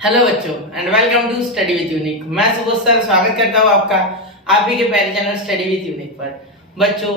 Hello बच्चों and welcome to study with Unique. मैं Subodh sir स्वागत करता हूँ आपका आप ही के पहले चैनल स्टडी विद यूनिक पर। बच्चों,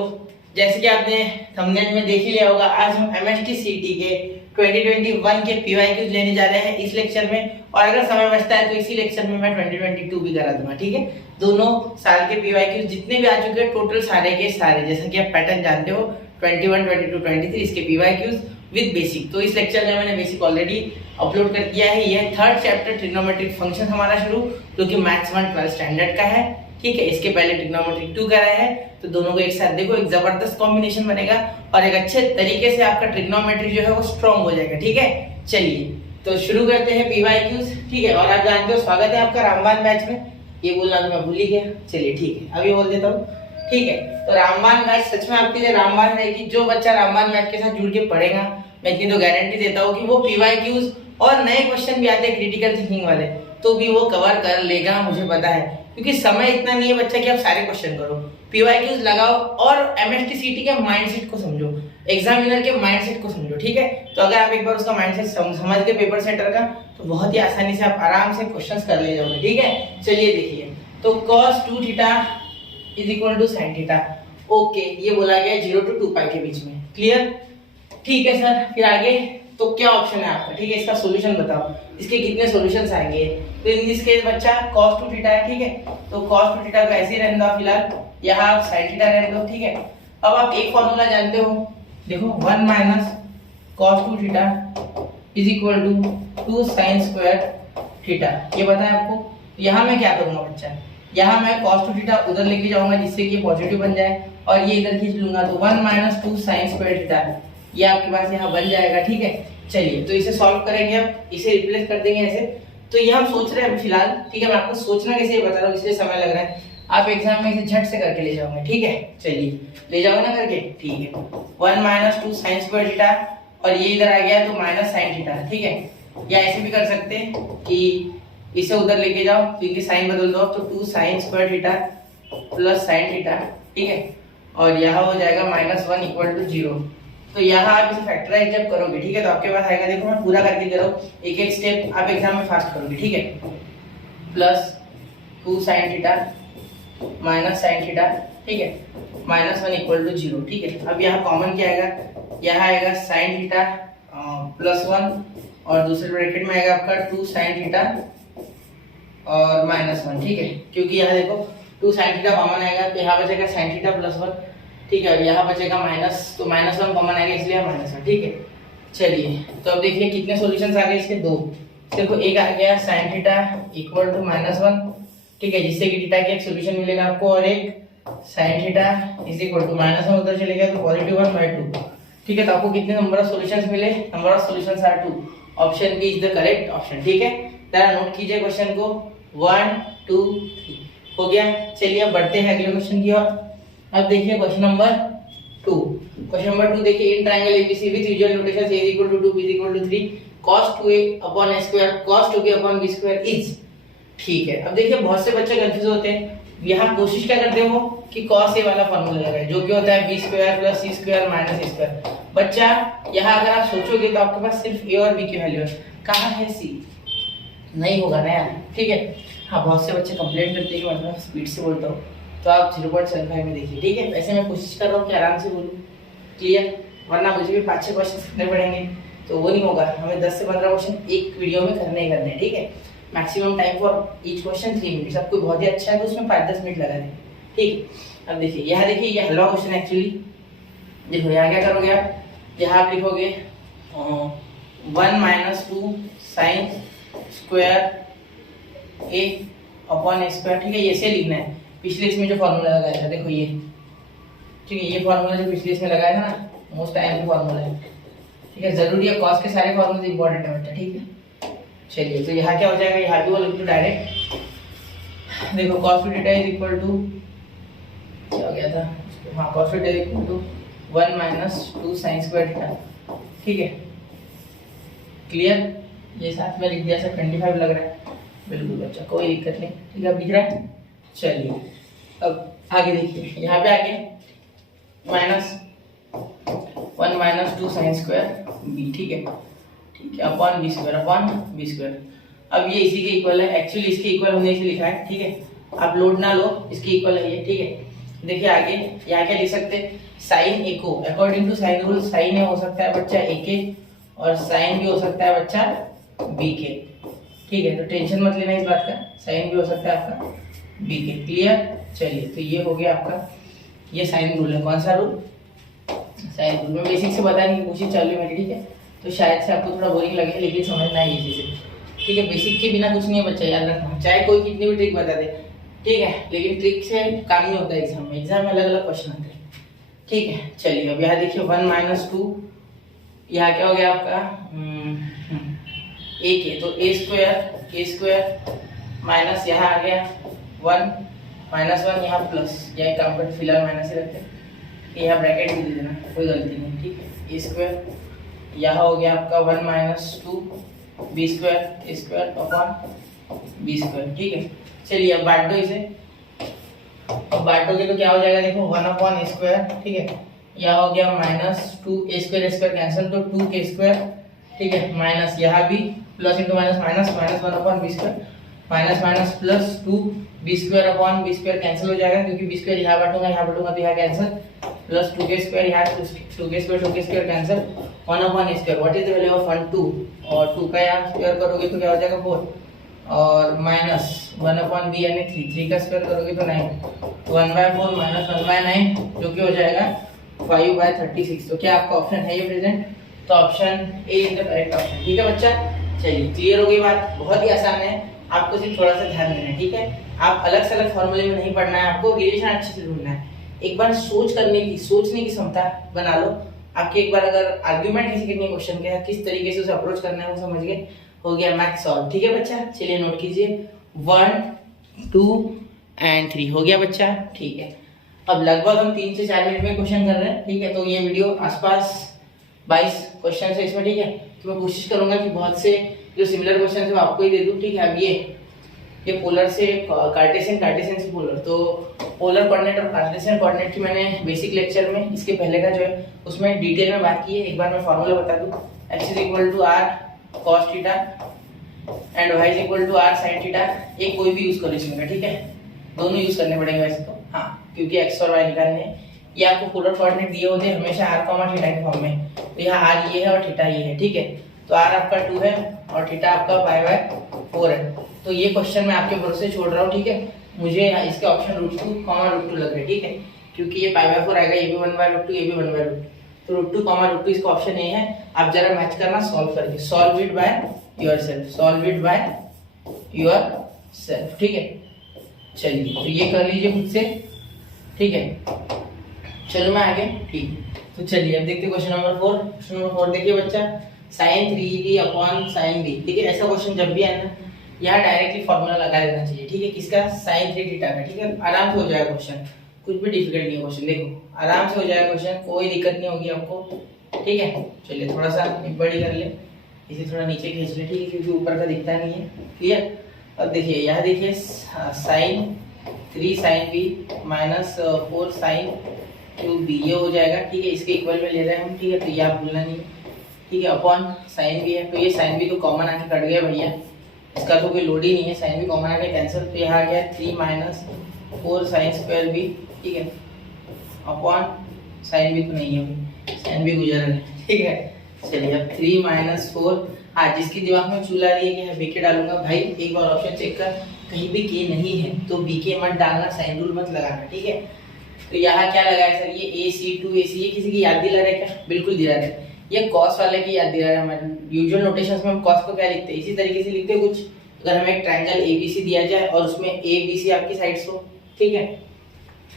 जैसे कि आपने थंबनेल में देख ही लिया होगा, आज हम एमएसटी सीटी के 2021 के पीवाईक्यूज लेने जा रहे हैं इस लेक्चर में। और अगर समय बचता है तो इसी लेक्चर में मैं 2022 भी करा दूंगा। ठीक है, दोनों साल के पीवाईक्यूज जितने भी आ चुके हैं टोटल सारे के सारे, जैसा कि आप पैटर्न जानते हो 21, 22, 23 इसके पीवाईक्यूज विद बेसिक। तो इस लेक्चर में मैंने बेसिक ऑलरेडी अपलोड कर दिया है। ये थर्ड चैप्टर ट्रिग्नोमेट्रिक फंक्शन हमारा शुरू, जो कि मैथ्स 1 12 स्टैंडर्ड का है। ठीक है, इसके पहले ट्रिग्नोमेट्रिक 2 कराया है, तो दोनों को एक साथ देखो, एक जबरदस्त कॉम्बिनेशन बनेगा और एक अच्छे तरीके से आपका ट्रिग्नोमेट्री जो है वो स्ट्रॉन्ग हो जाएगा। ठीक है, चलिए तो शुरू करते हैं पीवाईक्यूज। ठीक है, और आप जानते हो स्वागत है आपका रामबाण बैच में। ये बोलना तो मैं भूल ही गया, चलिए ठीक है अभी बोल देता हूँ। ठीक है, तो रामबाण बैच सच में आपके लिए रामबाण रहेगी। जो बच्चा रामबाण बैच के साथ जुड़ के पढ़ेगा, मैं इतनी तो गारंटी देता हूँ कि वो पीवाईक्यूज और नए क्वेश्चन भी आते हैं क्रिटिकल थिंकिंग वाले, तो भी वो कवर कर लेगा, मुझे पता है। क्योंकि समय इतना नहीं है बच्चा कि आप सारे क्वेश्चन करो, पीवाईक्यूज लगाओ और एमएसटी सीटी के माइंडसेट को समझो, एग्जामिनर के माइंडसेट को समझो। ठीक है, तो अगर आप एक बार उसका माइंडसेट समझ के पेपर सेटर का, तो बहुत ही आसानी से आप आराम से क्वेश्चंस कर ले जाओगे। ठीक है, चलिए देखिए, तो cos 2 theta is equal to sin theta. Okay, ये बोला गया 0 to 2 पाई के बीच में। क्लियर? ठीक है सर, फिर आगे तो क्या ऑप्शन है आपका? ठीक है, इसका सॉल्यूशन बताओ, इसके कितने सॉल्यूशंस आएंगे? तो इन दिस केस बच्चा cos 2 थीटा है। ठीक है, तो cos 2 थीटा का ऐसे ही रहने दो फिलहाल, यहाँ आप sin थीटा रहने दो। ठीक है, अब आप एक फॉर्मूला जानते हो, देखो 1 minus cos 2 theta is equal to 2 sin square theta, ये पता है आपको। यहाँ मैं क्या करूंगा बच्चा, यहाँ मैं cos 2 थीटा उधर लेके जाऊंगा जिससे कि पॉजिटिव बन जाए, और ये इधर खींच लूंगा, तो 1 माइनस 2 sin स्क्वायर थीटा ये आपके पास यहाँ बन जाएगा। ठीक है, चलिए तो इसे सॉल्व करेंगे, अब इसे रिप्लेस कर देंगे ऐसे। तो ये हम सोच रहे हैं फिलहाल। ठीक है, मैं आपको सोचना कैसे बता रहा हूँ, इसलिए समय लग रहा है। आप एग्जाम में इसे झट से करके ले जाओगे। ठीक है, चलिए ले जाओगे ना करके। ठीक है, 1 माइनस 2 sin स्क्वायर थीटा, और ये इधर आ गया तो माइनस sin थीटा। ठीक है, या ऐसे भी कर सकते हैं कि इसे उधर लेके जाओ तो इनके साइन बदल दो, तो 2 sin square theta plus sin theta. ठीक है, और यहाँ हो जाएगा -1 इक्वल टू 0। तो यहाँ आप इसे फैक्टराइज जब करोगे, ठीक है, तो आपके पास आएगा, देखो मैं पूरा करके दे रहा हूँ, एक एक स्टेप आप एग्जाम में फास्ट करोगे। ठीक है, plus 2 sin theta minus sin theta. ठीक है, -1 इक्वल टू 0। ठीक है, अब यहाँ कॉमन क्या आएगा, यहाँ आएगा sin थीटा प्लस 1, और दूसरे ब्रैकेट में आएगा आपका 2 sin थीटा और -1। ठीक है, क्योंकि यहाँ देखो 2 sin थीटा कॉमन आएगा, तो यहाँ बचेगा sin थीटा प्लस 1। ठीक है, यहाँ बचेगा माइनस, तो -1 कॉमन आएगा, इसलिए -1। ठीक है, चलिए तो अब देखिए कितने सॉल्यूशंस आ गए इसके, दो। देखो एक आ गया sin थीटा इक्वल टू -1। ठीक है, जिससे कि थीटा का एक सॉल्यूशन मिलेगा आपको, और एक sin theta is equal to -1 उधर चले गया तो +1/2। ठीक है, तो आपको कितने नंबर ऑफ सॉल्यूशंस मिले? Number of solutions are 2। Option B is the correct option. ठीक है, जरा नोट कीजिए क्वेश्चन को, 1 2 3 हो गया। चलिए अब बढ़ते हैं अगले क्वेश्चन की ओर। अब देखिए क्वेश्चन नंबर 2। क्वेश्चन नंबर 2 देखिए, in triangle ABC with usual notation a equal to 2 b equal to 3 cos 2a upon a square cos 2b upon b square is. ठीक है, अब देखिए बहुत से बच्चे कंफ्यूज होते हैं, यहाँ कोशिश क्या करते हो कि cos a वाला फार्मूला लगाए, जो कि होता है b square plus c square minus a square. बच्चा यहाँ अगर आप सोचोगे तो आपके पास सिर्फ a और b की वैल्यू है, कहाँ है c? नहीं होगा ना यार। ठीक है, हाँ बहुत से बच्चे कंप्लेंट करते हैं कि मतलब स्पीड से बोलता हूँ, तो आप 0.75 में देखिए। ठीक है, वैसे मैं कोशिश कर रहा हूँ कि आराम से बोलूँ। क्लियर? वरना मुझे भी 5-6 क्वेश्चन करने पड़ेंगे, तो वो नहीं होगा। हमें 10 से 15 क्वेश्चन एक वीडियो में करने ही करने हैं। ठीक है, maximum time for each question 3 minutes. अब कोई बहुत ही अच्छा है तो उसमें 5-10 मिनट लगा दें। ठीक, अब देखिए यहाँ देखिए, ये हलवा क्वेश्चन एक्चुअली। देखो यहाँ क्या करोगे आप, यहाँ आप लिखोगे 1 minus 2 sin square a upon a square. ठीक है, ये ऐसे लिखना है। पिछले इसमें जो फॉर्मूला लगाया था, देखो ये, ठीक है, ये फॉर्मूला जो पिछले इसमें लगाया था ना, मोस्ट टाइम फॉर्मूला है। ठीक है, जरूरी है, कॉस के सारे फॉर्मूले इंपॉर्टेंट है बच्चा। ठीक है, चलिए तो यहाँ क्या हो जाएगा, यहाँ भी वो लिख लो डायरेक्ट। देखो cos 2 theta is equal to, क्या हो गया था, हाँ cos 2 theta is equal to 1 minus 2 sin square theta. ठीक है, क्लियर? ये साथ में लिख दिया, सब 25 लग रहा है। बिल्कुल बच्चा, कोई दिक्कत नहीं। ठीक है, दिख रहा है। चलिए अब आगे देखिए, यहाँ पे आगे -1 माइनस 2 sin स्क्वायर b। ठीक है, ठीक है, अपॉन b स्क्वायर अब ये इसी के इक्वल है, एक्चुअली इसके इक्वल हमने इसे लिखा है, ठीक है, आप लोड ना लो, इसके इक्वल है ये, ठीक है। देखिए आगे यहाँ क्या लिख सकते हैं, साइन ए को according to sine rule sine A हो सकता है बच्चा ए के और साइन भी हो सकता है बच्चा बी के, ठीक है। तो टेंशन मत लेना इस बात का, साइन भी हो सकता है आपका बी के, क्लियर। चलिए तो ये हो गया आपका, ये साइन रूल है। कौन सा रूल, साइन रूल। मैं बेसिक से बताने की कोशिश चालू है मेरी, ठीक है, तो शायद से आपको थोड़ा बोरिंग लगे लेकिन समझना है ये चीजें, ठीक है। बेसिक के बिना कुछ नहीं है बच्चा, याद रखना, चाहे कोई कितनी भी ट्रिक बता दे, ठीक है, लेकिन ट्रिक से काम नहीं होता है एग्जाम में, एग्जाम में अलग अलग क्वेश्चन आते हैं, ठीक है। चलिए अब यहाँ देखिए 1 - 2, यहाँ क्या हो गया आपका ए के, तो ए स्क्वायर माइनस यहाँ आ गया 1 -1 यहाँ प्लस, या एक काम करते फिलहाल माइनस ही रखते हैं, यहाँ ब्रैकेट भी दे देना, कोई गलती नहीं, ठीक है। ए स्क्वायर यहाँ हो गया आपका 1 - 2 B square upon B square, ठीक है। चलिए अब बांट दो इसे, अब बांटोगे तो क्या हो जाएगा, देखो 1 स्क्वायर, ठीक है, यह हो गया -2 ए स्क्वायर कैंसिल तो 2k², ठीक है, माइनस यहाँ भी plus into minus minus -1 B square minus plus 2 B square upon B square cancel हो जाएगा, क्योंकि बी स्क्वायर यहाँ बांटूंगा तो यहाँ कैंसिल, प्लस 2k² यहाँ 2k² cancel 1 square, what is the value of 1 2, और 2 का यहाँ स्क्वायर करोगे तो क्या हो जाएगा 4, और माइनस 1/b यानी 3 का स्क्वायर करोगे तो 9, 1/4 माइनस 1/9 जो कि हो जाएगा 5/36। तो क्या आपका ऑप्शन है ये प्रेजेंट, तो option A is the correct option, ठीक है बच्चा। चलिए क्लियर हो गई बात, बहुत ही आसान है, आपको सिर्फ थोड़ा सा ध्यान देना है, ठीक है। आप अलग से अलग फॉर्मूले में नहीं पढ़ना है, आपको रिलेशन अच्छे से ढूंढना है, एक बार सोचने की क्षमता बना लो। आपके एक बार अगर आर्ग्यूमेंट किसी करनी क्वेश्चन के किस तरीके से उसे अप्रोच करना है वो समझ गए, हो गया मैथ सॉल्व, ठीक है बच्चा। चलिए नोट कीजिए 1 2 एंड 3 हो गया बच्चा, ठीक है। अब लगभग हम 3 से 4 मिनट में क्वेश्चन कर रहे हैं, ठीक है, तो ये वीडियो आसपास 22 क्वेश्चन है इसमें, ठीक है। तो मैं कोशिश करूंगा कि बहुत से जो सिमिलर क्वेश्चन है वो आपको ही दे दूं, ठीक है। अब ये पोलर से कार्टेशियन से पोलर, तो पोलर कोऑर्डिनेट और कार्टेशियन कोऑर्डिनेट की मैंने बेसिक लेक्चर में इसके पहले का जो है उसमें डिटेल में बात की है। एक बार मैं फॉर्मूला बता दूं, x = r cos theta and y = r sin theta, एक कोई भी यूज करो इसमें का, ठीक है, दोनों यूज करने पड़ेंगे वैसे तो, हाँ, क्योंकि x और y निकालने हैं। ये आपको पोलर कोऑर्डिनेट दिए होते हैं हमेशा r, थीटा के फॉर्म में, तो यहाँ r ये है और थीटा ये है, ठीक है। तो r आपका 2 है और थीटा आपका π/4 है। तो ये क्वेश्चन मैं आपके भरोसे छोड़ रहा हूँ, ठीक है। मुझे इसके ऑप्शन √2, लग रहे हैं, ठीक है, क्योंकि ये π/4 आएगा, ये भी 1/√2 ये भी 1/√2, तो √2, इसका ऑप्शन ए है। आप जरा मैच करना सॉल्व करके, सॉल्व इट बाय योरसेल्फ, ठीक है। चलिए तो ये कर लीजिए खुद से, ठीक है। चलो मैं आगे, ठीक। तो चलिए अब देखते हैं क्वेश्चन नंबर 4। क्वेश्चन नंबर 4 देखिए बच्चा, sin 3b upon sin b, ठीक है। ऐसा क्वेश्चन जब भी आए ना, यहाँ डायरेक्टली फॉर्मूला लगा देना चाहिए, ठीक है, किसका, sin 3 थीटा का, ठीक है। आराम से हो जाएगा क्वेश्चन, कुछ भी डिफिकल्ट नहीं है क्वेश्चन, देखो आराम से हो जाएगा क्वेश्चन, कोई दिक्कत नहीं होगी आपको, ठीक है। चलिए थोड़ा सा बड़ी कर ले, इसे थोड़ा नीचे खींच ले, ठीक है, क्योंकि ऊपर का दिखता नहीं है, क्लियर। अब देखिए यहाँ देखिए sin 3 sin b minus 4 sin 2b ये हो जाएगा, ठीक है, इसके इक्वल में ले रहे हैं हम, ठीक है, तो ये आप भूलना नहीं, ठीक है, अपॉन sin b है, तो ये sin b तो कॉमन आके कट गया भैया, इसका तो कोई लोड ही नहीं है, sin b कॉमन आके कैंसिल, तो यहाँ आ गया 3 - 4 sin² b, ठीक है, अपॉन sin b तो नहीं है, sin b गुजर है, ठीक है। चलिए अब 3 - 4, हाँ, जिसकी दिमाग में चूल आ रही है कि मैं बीके डालूंगा, भाई एक बार ऑप्शन चेक कर, कहीं भी के नहीं है तो बीके मत डालना, साइन रूल मत लगाना, ठीक है। तो यहाँ क्या लगा है सर, ये AC2 AC, ये किसी की याद दिला रहे क्या, बिल्कुल दिला रहे, ये कॉस वाले की याद दिला रहे हैं। यूजुअल नोटेशंस में हम कॉस को क्या लिखते हैं, इसी तरीके से लिखते हैं कुछ, अगर हमें एक ट्रायंगल ABC दिया जाए और उसमें ABC आपकी साइड्स हो, ठीक है,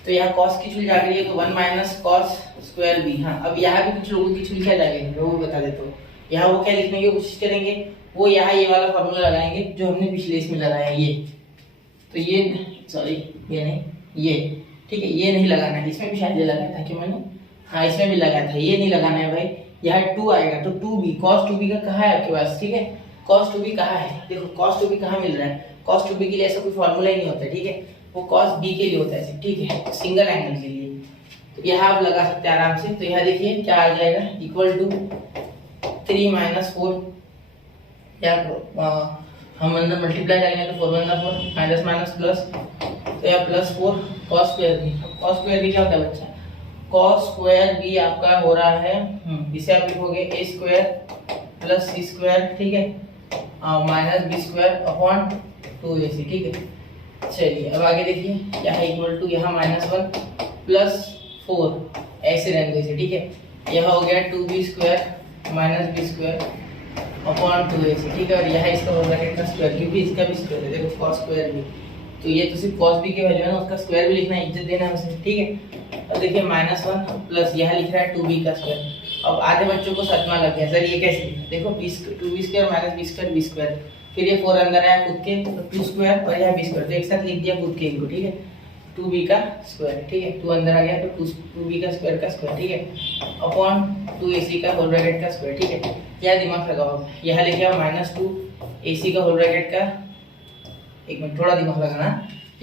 तो यहाँ कॉस की चुल जा रही है, तो 1 - cos² b, हाँ। अब यहाँ भी कुछ लोगों की चुल क्या जाएगी वो बता देता हूँ, यहाँ वो क्या लिखने की कोशिश करेंगे, वो यहाँ ये वाला फॉर्मूला लगाएंगे जो हमने पिछले इसमें लगाया, ये तो ये सॉरी ये नहीं, ये ठीक है, ये नहीं लगाना है, इसमें भी शायद ये लगाया था कि मैंने, हाँ इसमें भी लगाया था, ये नहीं लगाना है भाई। यहाँ 2 आएगा तो 2b, cos 2b का कहाँ है आपके पास, ठीक है, cos 2b कहाँ है, देखो cos 2b कहाँ मिल रहा है, cos 2b के लिए ऐसा कोई फॉर्मूला ही नहीं होता, ठीक है, वो cos b के लिए होता है, ठीक है, सिंगल एंगल के लिए। तो यहाँ आप लगा सकते हैं आराम से, तो यहाँ देखिए क्या आ जाएगा, इक्वल टू 3 - 4, या हम अंदर मल्टीप्लाई करेंगे तो 4 1 4 माइनस माइनस प्लस, तो यह plus 4 cos square B. Cos square B क्या होता है बच्चा? कॉस स्क्वायर बी आपका हो रहा है, इसे आप लिखोगे ए स्क्वायर प्लस सी स्क्वायर, ठीक है, minus B square upon 2ac, ठीक है। चलिए अब आगे देखिए, यहाँ इक्वल टू यहाँ -1 प्लस 4 ऐसे रहने दीजिए, ठीक है। यह हो गया 2b square minus B square upon 2ac, ठीक है। और यहाँ इसका होल ब्रैकेट का स्क्वायर, क्योंकि इसका भी स्क्वायर है, देखो कॉस स्क्वायर भी, तो ये तो सिर्फ कॉस बी की वैल्यू है ना, उसका स्क्वायर भी लिखना है, इज्जत देना है उसे, ठीक है। अब देखिए -1 प्लस यहाँ लिख रहा है 2b का स्क्वायर। अब आधे बच्चों को सदमा लग गया, सर ये कैसे लिखा? देखो 2b square minus B square B square, फिर ये 4 अंदर आया खुद के, तो 2 स्क्वायर और यहाँ b स्क्वायर, तो एक साथ लिख दिया खुद के इनको, ठीक है। 2b का स्क्वायर, ठीक है, 2 अंदर आ गया तो 2b का स्क्वायर का स्क्वायर, ठीक है, अपॉन 2ac का होल ब्रैकेट का स्क्वायर, ठीक है। यह दिमाग लगाओ, यहाँ लिखे आओ -2ac का होल ब्रैकेट का, एक मिनट थोड़ा दिमाग लगाना,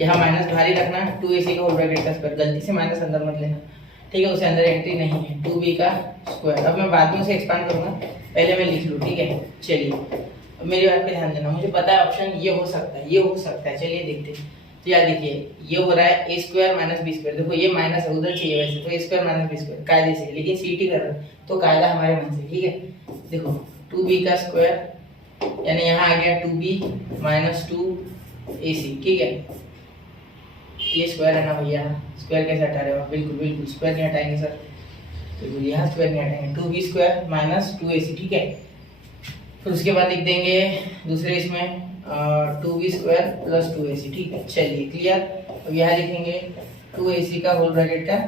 यहाँ माइनस बाहर ही रखना, 2ac का होल ब्रैकेट का स्क्वायर, गलती से माइनस अंदर मत लेना, ठीक है, उसे अंदर एंट्री नहीं है, 2b का स्क्वायर। अब मैं बाद में उसे एक्सपांड करूंगा, पहले मैं लिख लूँ, ठीक है। चलिए अब मेरी बात पे ध्यान देना, मुझे पता है ऑप्शन ये हो सकता है, ये हो सकता है, चलिए देखते हैं। तो यार देखिए ये हो रहा है ए स्क्वायर माइनस बी स्क्वायर, देखो ये माइनस है, उधर चाहिए वैसे तो ए स्क्वायर माइनस बी स्क्वायर कायदे से, लेकिन सीटी कर रहा है तो कायदा हमारे मन से, ठीक है। देखो 2b का स्क्वायर यानी यहाँ आ गया 2b माइनस 2ac, ठीक है। ये स्क्वायर है ना भैया, स्क्वायर कैसे हटा रहे हो? बिल्कुल बिल्कुल स्क्वायर नहीं हटाएंगे सर, तो यहाँ स्क्वायर नहीं हटाएंगे, 2b स्क्वायर माइनस 2ac, ठीक है। फिर उसके बाद लिख देंगे दूसरे इसमें 2b स्क्वायर प्लस 2ac, ठीक है। चलिए क्लियर। अब यहाँ लिखेंगे 2ac का होल ब्रैकेट का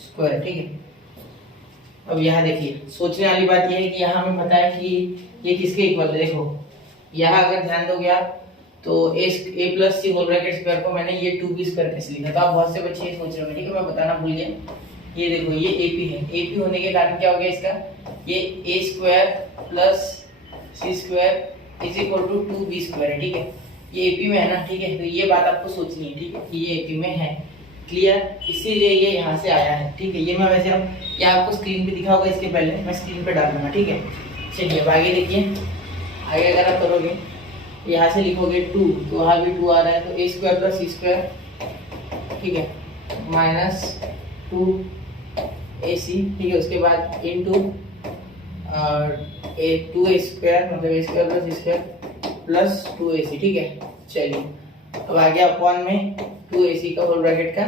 स्क्वायर, ठीक है। अब यहाँ देखिए सोचने वाली बात यह है कि यहाँ हमें पता है कि ये किसके इक्वल है। देखो यहाँ अगर ध्यान दोगे आप तो a plus C whole bracket square को मैंने ये 2b स्क्वायर कैसे लिखा, तो आप बहुत से बच्चे ये सोच रहे होंगे, ठीक है, मैं बताना भूल गया। ये देखो ये AP है, AP होने के कारण क्या हो गया इसका, ये a square plus C square is equal to 2b square है, ठीक है। ये AP में है ना, ठीक है, तो ये बात आपको सोचनी है, ठीक है, कि ये AP में है, क्लियर, इसीलिए ये यहाँ से आया है, ठीक है। ये मैं वैसे अब ये आपको स्क्रीन पे दिखा होगा, इसके पहले मैं स्क्रीन पे डाल दूंगा, ठीक है। चलिए अब आगे देखिए, आगे अगर आप करोगे यहाँ से लिखोगे 2, तो वहाँ भी 2 आ रहा है, तो a square plus C square, ठीक है, माइनस 2ac, ठीक है। उसके बाद इंटू 2a स्क्वायर मतलब a square plus C square plus 2ac, ठीक है। चलिए अब आ गया अपॉन में 2ac का होल ब्रैकेट का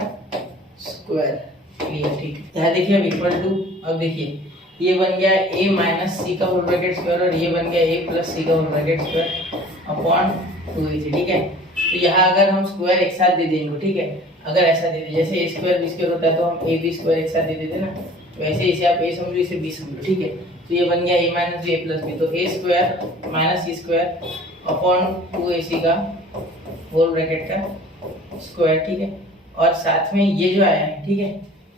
स्क्वायर, क्लियर, ठीक है। यहाँ देखिए अब इक्वल टू, अब देखिए ये बन गया a माइनस सी का होल ब्रैकेट स्क्वायर और ये बन गया a प्लस सी का whole bracket square upon 2ac, ठीक है। तो यहाँ अगर हम स्क्वायर एक साथ दे देंगे, ठीक है, अगर ऐसा दे दे जैसे a स्क्वायर b स्क्वायर होता है तो हम a b स्क्वायर एक साथ दे देते ना, वैसे इसे आप a समझो इसे b समझो, ठीक है। तो ये बन गया a minus a plus b, तो a square minus C square upon 2ac का होल ब्रैकेट का स्क्वायर, ठीक है। और साथ में ये जो आया है, ठीक है,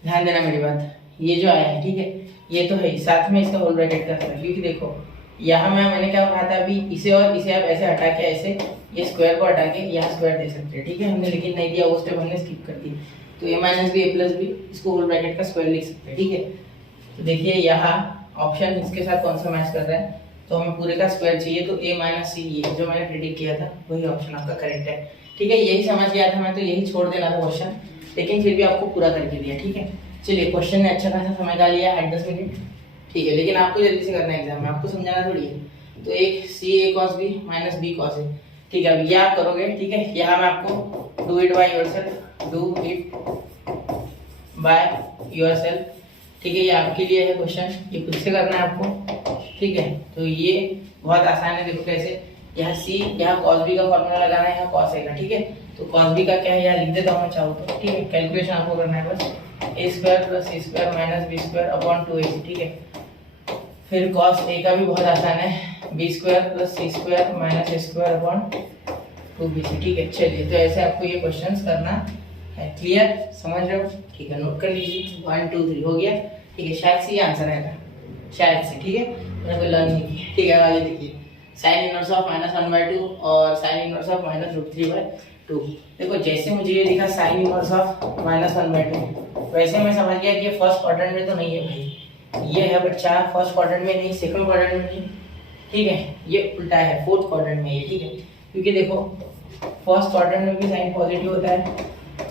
ध्यान देना मेरी बात, ये जो आया है, ठीक है, ये तो है साथ में इसका होल ब्रैकेट का स्क्वायर, क्योंकि देखो यहाँ मैंने क्या कहा था अभी, इसे और इसे आप ऐसे हटा के ऐसे ये स्क्वायर को हटा के यहाँ स्क्वायर दे सकते हैं, ठीक है। हमने लेकिन नहीं दिया, वो स्टेप हमने स्किप कर दी, तो a minus B a plus B इसको होल ब्रैकेट का स्क्वायर लिख सकते हैं, ठीक है। तो देखिए यहाँ ऑप्शन इसके साथ कौन सा मैच कर रहा है, तो हमें पूरे का स्क्वायर चाहिए, तो a माइनस सी ये जो मैंने प्रेडिक्ट किया था वही ऑप्शन आपका करेक्ट है, ठीक है। यही समझ गया था मैं, तो यही छोड़ देना था क्वेश्चन, लेकिन फिर भी आपको पूरा करके दिया, ठीक है। चलिए क्वेश्चन ने अच्छा खासा समय डाल लिया 8-10 मिनट, ठीक है, लेकिन आपको जल्दी से करना है एग्जाम में, आपको समझाना थोड़ी है। तो एक C A cos B minus B cos A, ठीक है। अब ये आप करोगे, ठीक है, यहाँ मैं आपको do it by yourself, do it by yourself, ठीक है, ये आपके लिए है क्वेश्चन, ये खुद से करना है आपको, ठीक है। तो ये बहुत आसान है, देखो कैसे, यहाँ सी, यहाँ कॉस बी का फॉर्मूला लगाना है, यहाँ कॉस ए का, ठीक है। तो कॉस बी का क्या है यहाँ लिख देता हूँ मैं चाहूँ तो, ठीक है। कैलकुलेशन आपको करना है बस, A square plus C square minus B square upon 2ac, ठीक है। फिर कॉस ए का भी बहुत आसान है, B square plus C square minus ए स्क्वायर अपॉन 2bc, ठीक है। चलिए तो ऐसे आपको ये क्वेश्चंस करना है, क्लियर, समझ रहे हो, ठीक है। नोट कर लीजिए 1 2 3 हो गया, ठीक है। शायद से ये आंसर है, शायद से, ठीक है, मैंने कोई लर्न नहीं किया, ठीक है। आगे देखिए साइन इनवर्स ऑफ -1/2 और साइन इनवर्स ऑफ -√3/2। देखो जैसे मुझे ये दिखा साइन इनवर्स ऑफ -1/2, वैसे मैं समझ गया कि ये फर्स्ट क्वाड्रेंट में तो नहीं है भाई, ये है बच्चा फर्स्ट क्वाड्रेंट में नहीं, सेकंड क्वाड्रेंट में नहीं, ठीक है, ये उल्टा है फोर्थ क्वाड्रेंट में ये, ठीक है। क्योंकि देखो फर्स्ट क्वाड्रेंट में भी साइन पॉजिटिव होता है,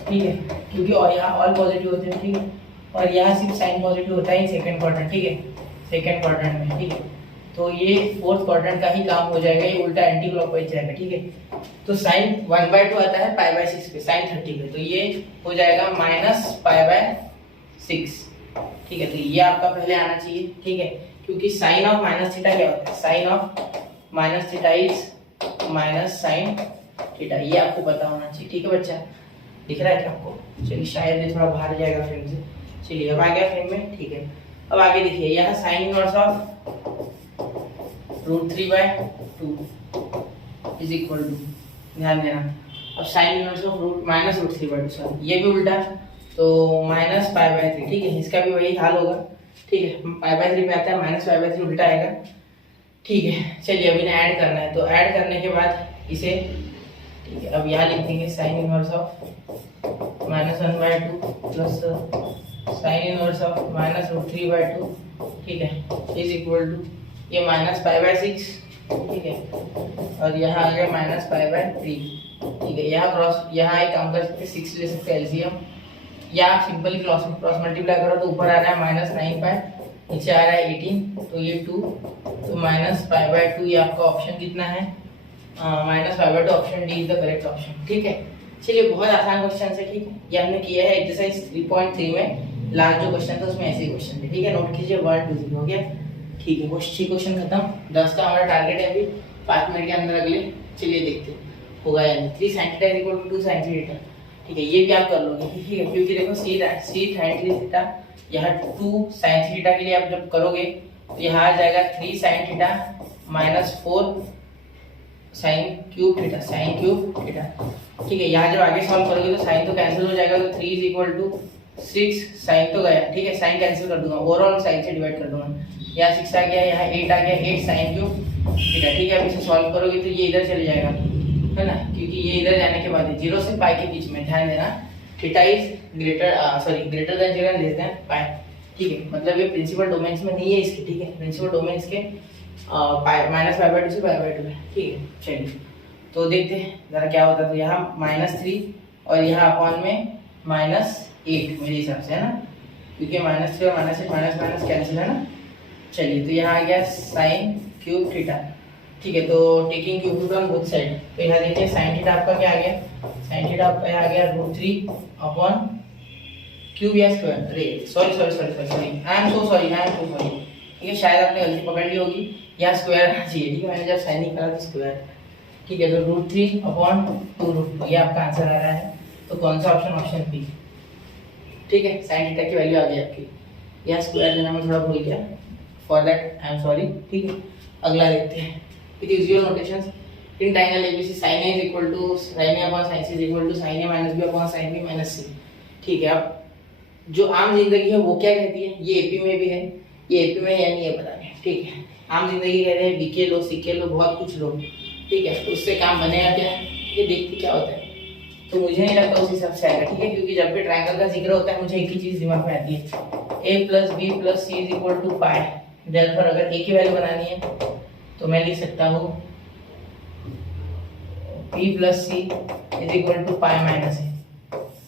ठीक है, क्योंकि और यहाँ ऑल पॉजिटिव होते हैं, ठीक है, और यहाँ सिर्फ साइन पॉजिटिव होता है सेकंड क्वाड्रेंट, ठीक है, सेकंड क्वाड्रेंट में, ठीक है। तो ये फोर्थ क्वाड्रेंट का ही काम हो जाएगा, ये उल्टा एंटी क्लॉकवाइज जाएगा, ठीक है। तो साइन 1/2 आता है π/6 पे, साइन 30 पे, तो ये हो जाएगा -π/6, ठीक है। तो ये आपका पहले आना चाहिए, ठीक है, क्योंकि साइन ऑफ माइनस थीटा क्या होता है, sine of minus theta is minus sine theta, ये आपको पता होना चाहिए, ठीक है बच्चा। दिख रहा है क्या आपको? चलिए शायद ये थोड़ा बाहर जाएगा फ्रेम से। चलिए अब आ गया फ्रेम में, ठीक है। अब आगे देखिए, यहाँ sine inverse of √3/2 is equal to, ध्यान देना, अब साइन इनवर्स ऑफ -√3/2, सॉरी ये भी उल्टा, तो -π/3, ठीक है, इसका भी वही हाल होगा, ठीक है, π/3 पे आता है, -π/3 उल्टा आएगा, ठीक है। चलिए अब इन्हें ऐड करना है, तो ऐड करने के बाद इसे, ठीक है, अब यहाँ लिख देंगे sign inverse of -1/2 plus sign inverse of -√3/2, ठीक है, इज इक्वल टू ये -π/6, ठीक है, और यहाँ आ गया -π/3, ठीक है। यहाँ क्रॉस, यहाँ एक काम कर सकते हैं, 6 ले सकते हैं एलसीएम, या आप सिंपल क्रॉस मल्टीप्लाई करो तो ऊपर आ रहा है -9π, नीचे आ रहा है 18, तो ये 2, तो -π/2, ये आपका ऑप्शन कितना है, -π/2, option D is the correct option, ठीक है। चलिए बहुत आसान क्वेश्चन है, ठीक है, ये हमने किया है एक्सरसाइज 3.3 में, लास्ट जो क्वेश्चन था उसमें ऐसे ही क्वेश्चन थे, ठीक है, नोट कीजिए 1 2 3 हो गया, ठीक है। क्वेश्चन खत्म, 10 का हमारा टारगेट है, अभी 5 मिनट के अंदर अगले, चलिए देखते हैं होगा या नहीं। 3 sin θ = 2 sin 3θ, ठीक है, ये भी आप कर लोगे, ठीक है, क्योंकि देखो c sin 3θ, यहाँ 2 sin 3θ के लिए आप जब करोगे तो यहाँ आ जाएगा 3 sin θ -4 sin cube theta, sin cube theta, ठीक है। यहाँ जब आगे सॉल्व करोगे तो साइन तो कैंसिल हो जाएगा, तो 3 = 6, साइन तो गया, ठीक है, साइन कैंसिल कर दूंगा, ओवरऑल साइन से डिवाइड कर दूंगा, यहाँ 6 आ गया, यहाँ 8 आ गया, 8 sin क्यूब थीटा, ठीक है। अब इसे सॉल्व करोगे तो ये इधर चले जाएगा, है ना, क्योंकि ये इधर जाने के बाद 0 से पाई के बीच में, ध्यान देना, theta is greater than 0 and less than pi, ठीक है, मतलब ये प्रिंसिपल डोमेन्स में नहीं है इसके, ठीक है, प्रिंसिपल डोमेन्स के -π/2 से π/2 है, ठीक है। चलिए तो देखते हैं जरा क्या होता है, तो यहाँ -3 और यहाँ अपॉन में -8 मेरे हिसाब से, है ना, क्योंकि -3 और -8 माइनस कैंसिल है ना। चलिए तो यहाँ आ गया साइन क्यूब थीटा, ठीक है, तो taking cube root on both side, तो यहाँ देखिए साइन थीटा आपका क्या आ गया, साइन थीटा आपका यहाँ आ गया √3 अपॉन क्यूब या स्क्वायर, अरे sorry I am so sorry, ठीक है, शायद आपने गलती पकड़ ली होगी, यहाँ स्क्वायर आना चाहिए, ठीक है, मैंने जब साइन निकाला तो स्क्वायर, ठीक है, तो √3 अपॉन 2√2, ये आपका आंसर आ रहा है, तो कौन सा ऑप्शन, ऑप्शन बी, ठीक है। साइन थीटा की वैल्यू आ गई आपकी, यहाँ स्क्वायर देना मैं थोड़ा भूल गया, for that I am sorry, ठीक है। अगला देखते हैं, with usual notations in triangle ABC sin a = sin a upon sin c = sin a - b upon sin b - c, ठीक है। अब जो आम जिंदगी है वो क्या कहती है, ये एपी में भी है, ये एपी में या नहीं है पता नहीं, ठीक है, आम जिंदगी कहते हैं बीके लो, सीके लो, बहुत कुछ लो, ठीक है, तो उससे काम बनेगा क्या, ये देखते क्या होता है, तो मुझे नहीं लगता उस हिसाब से आएगा, ठीक है, क्योंकि जब भी ट्रायंगल का जिक्र होता है मुझे एक ही चीज दिमाग में आती है, a + b + c = π, देयरफॉर अगर a की वैल्यू बनानी है तो मैं लिख सकता हूँ p + c = π - a,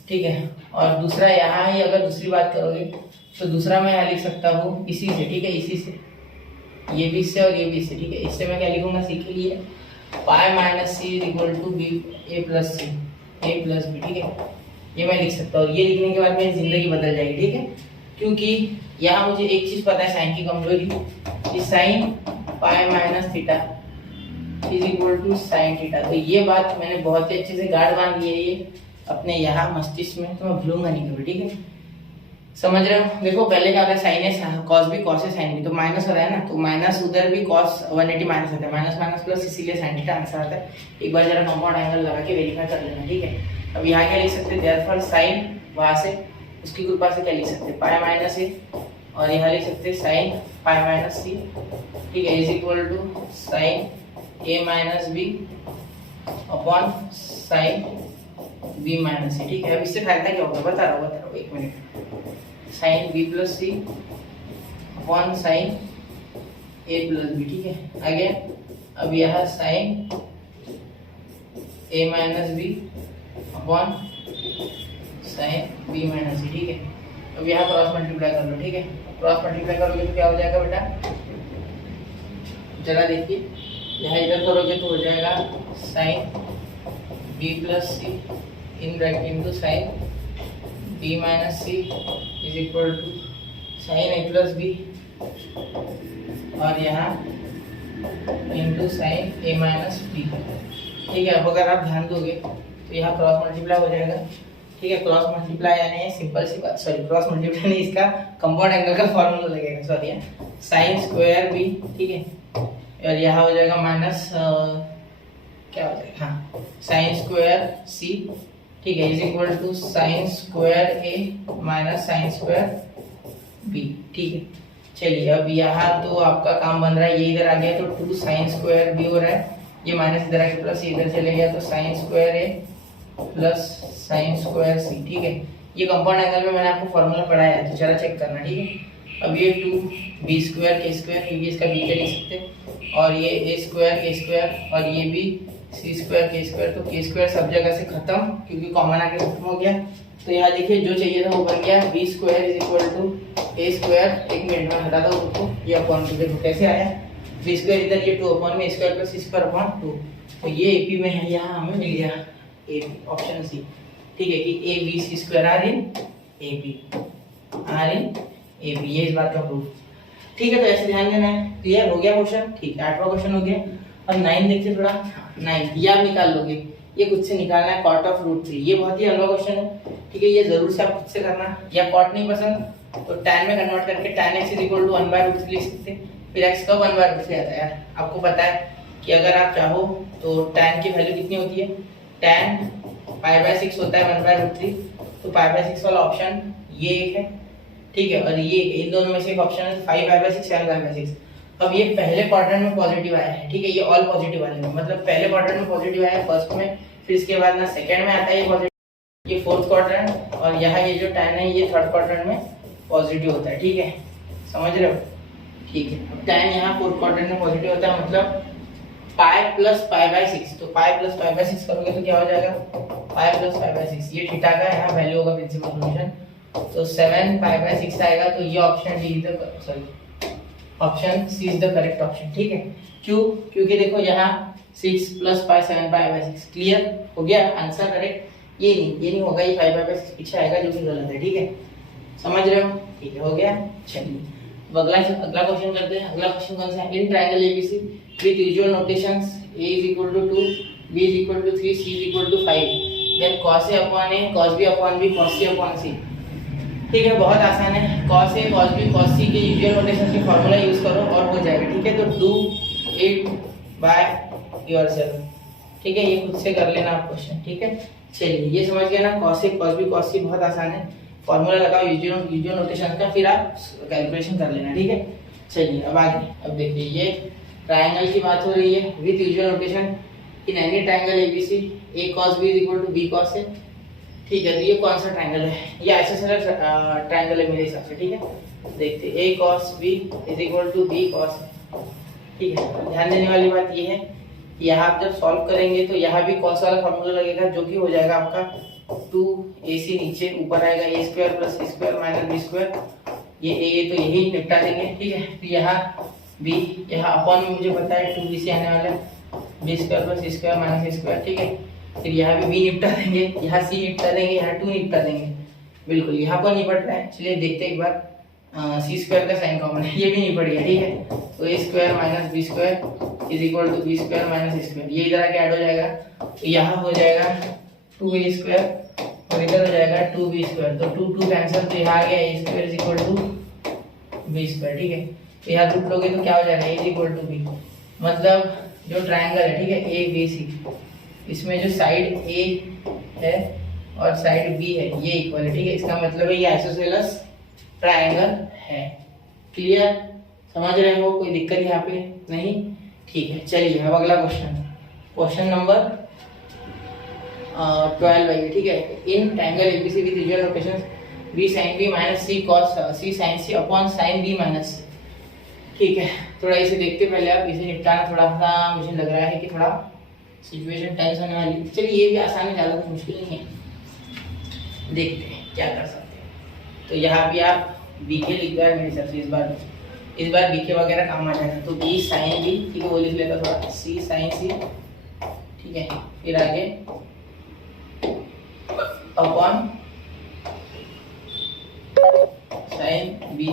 ठीक है। और दूसरा यहाँ ही अगर दूसरी बात करोगे तो दूसरा मैं यहाँ लिख सकता हूँ इसी से, ठीक है, इसी से, ये भी इससे और ये भी इससे, ठीक है, इससे मैं क्या लिखूंगा c के लिए π - c = b a + c a + b, ठीक है, ये मैं लिख सकता हूँ। ये लिखने के बाद मेरी जिंदगी बदल जाएगी, ठीक है, क्योंकि यहाँ मुझे एक चीज पता है, साइन की कमजोरी, कि साइन π - थीटा = sin थीटा, तो ये बात मैंने बहुत ही अच्छे से गार्ड बांध ली है ये अपने यहाँ मस्तिष्क में, तो मैं भूलूंगा नहीं कभी, ठीक है, समझ रहे हो। देखो पहले क्या होता है, साइन है कॉस भी, कॉस है साइन भी, तो माइनस हो रहा है ना, तो माइनस उधर भी कॉस 180 माइनस आता है, माइनस प्लस, इसीलिए साइन थीटा आंसर आता है। एक बार जरा कंपाउंड एंगल लगा के वेरीफाई कर लेना, ठीक है। अब यहाँ क्या लिख सकते हैं, देयरफॉर साइन, वहां से उसकी कृपा से क्या लिख सकते हैं, π - a, और यहाँ लिख सकते हैं साइन π - c, ठीक है, is equal to sine a - b upon sine b - c, ठीक है। अब इससे फायदा क्या होगा बता रहा हूँ, एक minute, sine b + c upon sine a + b, ठीक है, आ गया। अब यह sine A minus B upon sine B minus C. ठीक है, अब यहाँ क्रॉस मल्टीप्लाई कर लो। ठीक है, क्रॉस मल्टीप्लाई करोगे तो क्या हो जाएगा बेटा, जरा देखिए, यहाँ इधर करोगे तो हो जाएगा sine B plus C in bracket into sine B minus C is equal to sine A plus बी, और यहाँ इंटू साइन ए माइनस बी। ठीक है, अब अगर आप ध्यान दोगे तो यहाँ क्रॉस मल्टीप्लाई हो जाएगा। ठीक है, क्रॉस मल्टीप्लाई यानी सिंपल सी बात, सॉरी क्रॉस मल्टीप्लाई नहीं, इसका कंपाउंड एंगल का फॉर्मूला लगेगा, सॉरी, साइन स्क्वायर बी। ठीक है, और यहाँ हो जाएगा माइनस क्या हो जाएगा, हाँ, साइन स्क्वायर सी। ठीक है, is equal to sine square A minus sine square B. ठीक है, चलिए अब यहाँ तो आपका काम बन रहा है, ये इधर आ गया तो 2 साइन स्क्वायर बी हो रहा है, ये माइनस इधर आके प्लस इधर चले गया तो साइन स्क्वायर ए प्लस साइन स्क्वायर सी। ठीक है, ये कंपाउंड एंगल में मैंने आपको फॉर्मूला पढ़ाया है, तो जरा चेक करना। ठीक है, अब ये 2 बी स्क्वायर के स्क्वायर, क्योंकि इसका बी कर नहीं सकते, और ये ए स्क्वायर के स्क्वायर, और ये भी सी स्क्वायर के स्क्वायर, तो के स्क्वायर सब जगह से खत्म क्योंकि कॉमन आके खत्म हो गया। तो यहाँ देखिए जो चाहिए था वो बन गया, B square is equal to A square, एक मिनट में हटा दो उसको, ये अपॉन टू, देखो कैसे आया, बी स्क्वायर इधर, ये 2 अपॉन में square plus C square upon 2, तो ये एपी में है, यहाँ हमें मिल गया ए ऑप्शन सी। ठीक है, कि A B C square are in A B, are in A B, ये इस बात का प्रूफ। ठीक है, तो ऐसे ध्यान देना है। क्लियर हो गया क्वेश्चन? ठीक है, 8वां क्वेश्चन हो गया। अब 9 देखते थोड़ा। 9 ये आप निकाल लोगे, ये खुद से निकालना है, कॉट ऑफ रूट 3, ये बहुत ही हल्का क्वेश्चन है। ठीक है, ये जरूर से आप खुद से करना, या कॉट नहीं पसंद तो tan में कन्वर्ट करके tan x is equal to 1/√3 लिख सकते हैं। फिर x कब 1/√3 आता है यार, आपको पता है कि अगर आप चाहो तो tan की वैल्यू कितनी होती है, tan π/6 होता है 1/√3, तो π/6 वाला ऑप्शन ये एक है। ठीक है, और ये इन दोनों में से एक ऑप्शन है 5π/6 या 1/6। अब ये पहले क्वाड्रेंट में पॉजिटिव आया है। ठीक है, ये ऑल पॉजिटिव वाले में, मतलब पहले क्वाड्रेंट में पॉजिटिव आया है फर्स्ट में, फिर इसके बाद ना सेकंड में आता है ये पॉजिटिव, ये फोर्थ क्वाड्रेंट, और यहाँ ये जो tan है ये थर्ड क्वाड्रेंट में पॉजिटिव होता है। ठीक है, समझ रहे हो? ठीक है, अब tan यहाँ फोर्थ क्वाड्रेंट में पॉजिटिव होता है, मतलब पाई प्लस π/6, तो पाई प्लस π/6 करोगे तो क्या हो जाएगा, पाई प्लस π/6, ये थीटा का यहाँ वैल्यू होगा प्रिंसिपल सोल्यूशन, तो 7 π/6 आएगा। तो ये option D is the, sorry option C is the correct option. ठीक है, क्यों? क्योंकि देखो यहाँ 6 प्लस पाई 7 π/6, क्लियर हो गया, आंसर करेक्ट। ये नहीं होगा, ये 5/6 पीछे आएगा, जो कि गलत है। ठीक है, समझ रहे हो? ठीक है, हो गया। चलिए अगला क्वेश्चन करते हैं। अगला क्वेश्चन कौन सा है, इन triangle ABC with usual notations a is equal to 2, b is equal to 3, c is equal to 5, then cos a upon a, cos b upon b, cos c upon c। ठीक है, बहुत आसान है, cos a cos b cos c के usual notations के formula use करो और हो जाएगा। ठीक है, तो डू इट बाय योरसेल्फ। ठीक है, ये खुद से कर लेना आप क्वेश्चन। ठीक है, चलिए ये समझ गए ना, cos a cos b cos c बहुत आसान है, फार्मूला लगाओ यूजुअल नोटेशन का, फिर आप कैलकुलेशन कर लेना। ठीक है, चलिए अब आगे। अब देखिए ये ट्रायंगल की बात हो रही है with usual notation in any triangle ABC a cos b is equal to b cos a। ठीक है, तो ये कौन सा ट्रायंगल है, ये आइसोसेलेस ट्रायंगल है मेरे हिसाब से। ठीक है, देखते a cos b is equal to b cos a। ठीक है, ध्यान देने वाली बात ये है, यहाँ आप जब सॉल्व करेंगे तो यहाँ भी cos वाला फार्मूला लगेगा, जो कि हो जाएगा आपका 2ac, नीचे ऊपर आएगा a square plus a square minus b square, ये a तो यही निपटा देंगे। ठीक है, तो यहाँ b, यहाँ अपॉन में मुझे पता है 2b से आने वाला है, b square plus c square minus a square. ठीक है, फिर यहाँ भी b निपटा देंगे, यहाँ c निपटा देंगे, यहाँ 2 निपटा देंगे, बिल्कुल यहाँ पर निपट रहा है। चलिए देखते हैं एक बार, c स्क्वायर का साइन कॉमन है, ये भी निपट गया। ठीक है, तो a square minus b square is equal to b square minus a square, ये इधर आके ऐड हो जाएगा, तो यहाँ हो जाएगा 2a स्क्वायर और इधर हो जाएगा 2b स्क्वायर, तो 2 कैंसिल, तो यहाँ आ गया a square is equal to b square. ठीक है, तो यहाँ रूट लोगे तो क्या हो जाएगा, a is equal to b, मतलब जो ट्रायंगल है, ठीक है, a b c, इसमें जो साइड a है और साइड b है ये इक्वल है। ठीक है, इसका मतलब है ये आइसोसेलेस ट्रायंगल है। क्लियर, समझ रहे हो? कोई दिक्कत यहाँ पे नहीं? ठीक है, चलिए अब अगला क्वेश्चन नंबर 12 है। ठीक है, इन triangle ABC with usual notations b sin b minus c cos c sin c upon sin b minus c। ठीक है, थोड़ा इसे देखते पहले आप, इसे निपटाना थोड़ा सा मुझे लग रहा है कि थोड़ा सिचुएशन टेंस होने वाली। चलिए ये भी आसान है, ज़्यादा कुछ मुश्किल नहीं है, देखते हैं क्या कर सकते हैं। तो यहाँ भी आप बीके लिख दो मेरे हिसाब से, इस बार बीके वगैरह काम आ जाएगा। तो बी साइन बी, ठीक है, वो लिख लेता थोड़ा, सी साइन सी, ठीक है, फिर आगे upon sine B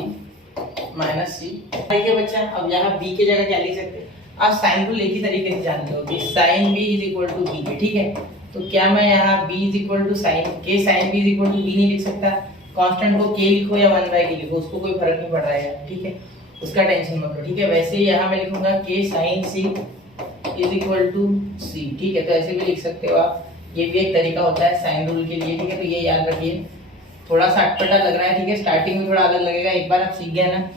minus C. ठीक है बच्चा, अब यहाँ बी की जगह क्या लिख सकते हैं, आप साइन को एक ही तरीके से जानते हो कि sine B is equal to B है, ठीक है। तो क्या मैं यहाँ b is equal to sine के sine B is equal to B नहीं लिख सकता? कांस्टेंट को k लिखो या 1/k लिखो, उसको कोई फर्क नहीं पड़ रहा है, ठीक है, उसका टेंशन मत लो, ठीक है। वैसे ही यहाँ मैं लिखूंगा k sine C is equal to C, ठीक है, तो ऐसे भी लिख सकते हो आप, ये भी एक तरीका होता है साइन रूल के लिए, ठीक है। तो ये याद रखिए, थोड़ा सा अटपटा लग रहा है, ठीक है, स्टार्टिंग में थोड़ा अलग लगेगा, एक बार आप सीख गए ना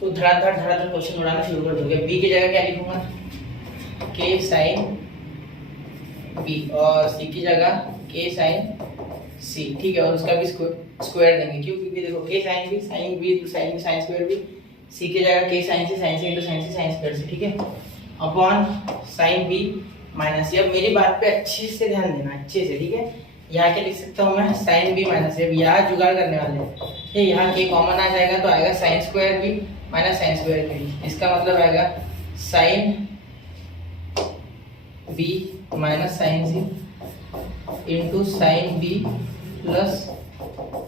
तो धड़ाधड़ क्वेश्चन उड़ाना शुरू कर दोगे। बी की जगह क्या लिखूंगा, k साइन बी, और सी की जगह k साइन सी, ठीक है, और उसका भी स्क्वायर देंगे, क्यों? क्योंकि देखो k साइन बी तो साइन स्क्वायर भी, सी की जगह k sine C into sign सी साइन स्क्वायर सी, ठीक है, अपॉन साइन बी माइनस सी। अब मेरी बात पे अच्छे से ध्यान देना, अच्छे से, ठीक है। यहाँ क्या लिख सकता हूँ मैं, साइन बी माइनस सी। अब यहाँ जुगाड़ करने वाले हैं, यहाँ k कॉमन आ जाएगा तो आएगा sine square B minus sine square B, इसका मतलब आएगा sine B minus sine C into sine B plus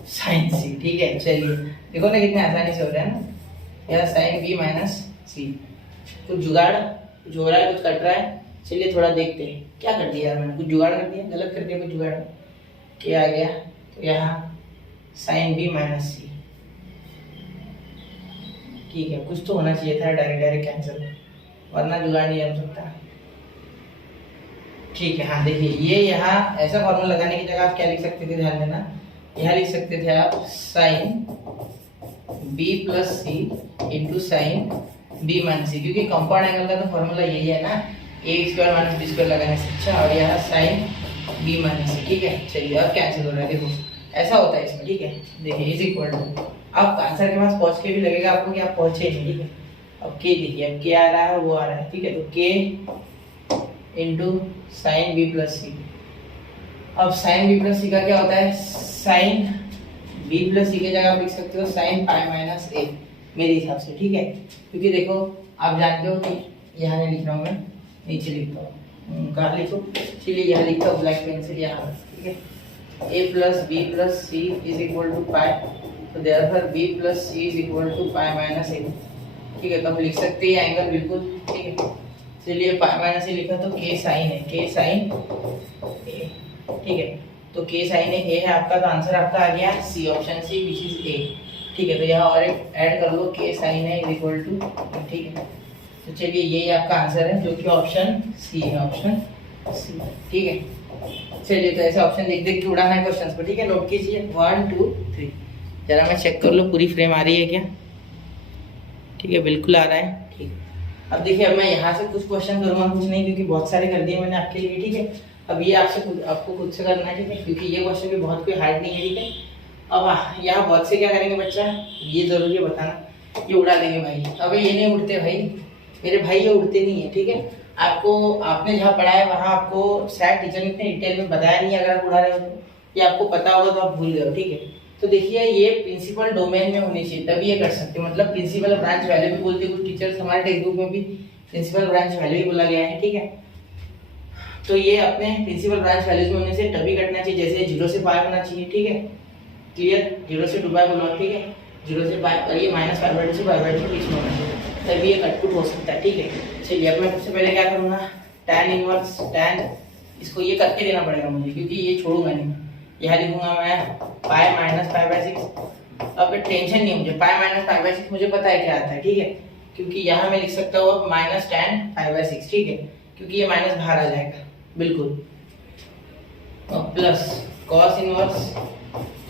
sine C, ठीक है। चलिए देखो ना कितने आसानी से हो रहा है ना, यह साइन बी माइनस सी, कुछ जुगाड़, कुछ हो रहा है, कुछ कट रहा है। चलिए थोड़ा देखते हैं क्या कर दिया यार मैंने, कुछ जुगाड़ कर दिया, गलत कर दिया कुछ जुगाड़, क्या आ गया, तो यहाँ साइन बी माइनस सी, ठीक है, कुछ तो होना चाहिए था, डायरेक्ट कैंसिल, वरना जुगाड़ नहीं हो सकता, ठीक है। हाँ देखिए, ये यहाँ ऐसा फॉर्मूला लगाने की जगह आप क्या लिख सकते थे, ध्यान देना, यहाँ लिख सकते थे आप साइन बी प्लस सी इंटू साइन बी माइनस सी, क्योंकि कंपाउंड एंगल का तो फॉर्मूला यही है ना, ए स्क्वायर माइनस बी स्क्वायर लगाने से अच्छा, और यहाँ साइन बी माइनस सी, ठीक है। चलिए अब कैंसिल हो रहा है, देखो ऐसा होता है इसमें, ठीक है। देखिए इज इक्वल टू, अब आंसर के पास पहुंच के भी लगेगा आपको कि आप पहुंचे नहीं, ठीक है। अब के लिखिए, अब के आ रहा है वो आ रहा है, ठीक है, तो के इंटू साइन बी प्लस सी। अब साइन बी प्लस सी का क्या होता है, साइन बी प्लस सी की जगह आप लिख सकते हो साइन पाई माइनस ए, मेरे हिसाब से, ठीक है, क्योंकि देखो आप जानते हो कि यहाँ नहीं लिख रहा हूँ मैं, नीचे लिखता हूँ, कहाँ लिखो, चलिए यहाँ लिखता हूँ ब्लैक पेन से यहाँ, ठीक है। A plus B plus C is equal to pi, तो therefore B plus C is equal to pi minus A, ठीक है। तो हम लिख सकते हैं एंगल बिल्कुल, ठीक है। चलिए पाई माइनस ए लिखा तो के साइन है, के साइन ए, ठीक है, तो के साइन ए है आपका, तो आंसर आपका आ गया सी, option C which is a, ठीक है। तो यहाँ और एक ऐड कर लो, K sine A is equal to, ठीक है। तो चलिए यही आपका आंसर है, जो कि ऑप्शन सी है, ऑप्शन सी, ठीक है। चलिए तो ऐसे ऑप्शन देख देख के उड़ाना है क्वेश्चंस पर, ठीक है। नोट कीजिए 1 2 3, जरा मैं चेक कर लो पूरी फ्रेम आ रही है क्या, ठीक है, बिल्कुल आ रहा है, ठीक है। अब देखिए, अब मैं यहाँ से कुछ क्वेश्चन करूँगा, कुछ नहीं, क्योंकि बहुत सारे कर दिए मैंने आपके लिए, ठीक है। अब ये आपको खुद से करना है, ठीक है, क्योंकि ये क्वेश्चन भी बहुत कोई हार्ड नहीं है, ठीक है। अब यहाँ बहुत से क्या करेंगे बच्चा, ये जरूरी है बताना, ये उड़ा देंगे भाई, अब ये नहीं उड़ते भाई मेरे भाई, ये उड़ते नहीं है, ठीक है। आपने जहाँ पढ़ा है वहाँ आपको शायद टीचर ने इतने डिटेल में बताया नहीं, अगर आप उड़ा रहे हो तो, ये आपको पता होगा तो आप भूल गए हो, ठीक है। तो देखिए ये प्रिंसिपल डोमेन में होनी चाहिए, तभी ये कर सकते हो, मतलब प्रिंसिपल ब्रांच वैल्यू भी बोलते हैं कुछ टीचर्स, हमारे टेक्स्ट बुक में भी प्रिंसिपल ब्रांच वैल्यू ही बोला गया है, ठीक है। तो ये अपने प्रिंसिपल ब्रांच वैल्यूज में होने से तभी कटना चाहिए, जैसे 0 से पाई होना चाहिए, ठीक है, क्लियर, 0 से 2 पाई बोलो, ठीक है, 0 से पाई, और ये माइनस पाई/2 से पाई/2 के बीच में होना चाहिए, तभी ये कटपुट हो सकता है, ठीक है। चलिए अब मैं सबसे पहले क्या करूँगा, tan इनवर्स tan, इसको ये करके देना पड़ेगा मुझे, क्योंकि ये छोड़ूंगा नहीं, यहाँ लिखूंगा मैं पाई माइनस पाई/6। अब टेंशन नहीं है मुझे, पाई माइनस पाई/6 मुझे पता है क्या आता है, ठीक है, क्योंकि यहाँ मैं लिख सकता हूँ अब माइनस tan पाई/6, ठीक है, क्योंकि ये माइनस बाहर आ जाएगा बिल्कुल, और प्लस कॉस इनवर्स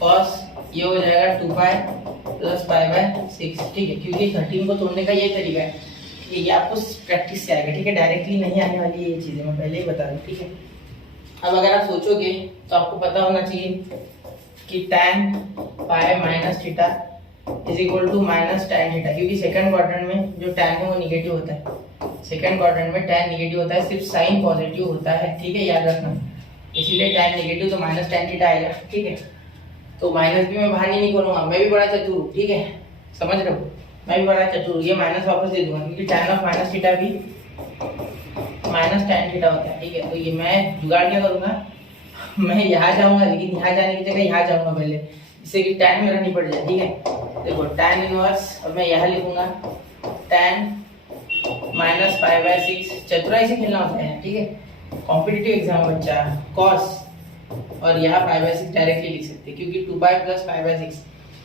कॉस, ये हो जाएगा 2 पाई प्लस पाई/6, ठीक है, क्योंकि 13 को तोड़ने का ये तरीका है, ये आपको प्रैक्टिस से आएगा, ठीक है, डायरेक्टली नहीं आने वाली ये चीज़ें, मैं पहले ही बता दूँ, ठीक है। अब अगर आप सोचोगे तो आपको पता होना चाहिए कि tan pi minus theta is equal to minus tan theta, क्योंकि सेकंड क्वाड्रेंट में जो tan है वो निगेटिव होता है, सेकंड क्वाड्रेंट में tan नेगेटिव होता है, सिर्फ साइन पॉजिटिव होता है, ठीक है, याद रखना। इसीलिए tan नेगेटिव तो माइनस tan थीटा आएगा, ठीक है। तो माइनस भी मैं बाहर नहीं करूंगा, मैं भी बड़ा चतुर हूँ, ठीक है, समझ रहे हो, मैं भी बड़ा चतुर हूँ। ये माइनस वापस दे दूंगा क्योंकि tan ऑफ माइनस थीटा भी माइनस tan थीटा होता है, ठीक है। तो ये मैं जुगाड़ क्या करूंगा, मैं यहाँ जाऊंगा, लेकिन यहाँ जाने की जगह यहाँ जाऊंगा पहले, जिससे कि tan मेरा नहीं पड़ जाए, ठीक है। देखो tan इनवर्स, और मैं यहाँ लिखूंगा tan माइनस पाई बाय 6, चतुराई से खेलना होता है, ठीक है, कॉम्पिटिटिव एग्जाम बच्चा, cos, और यहाँ पाई बाय 6 डायरेक्टली लिख सकते हैं क्योंकि 2 पाई प्लस पाई बाय 6,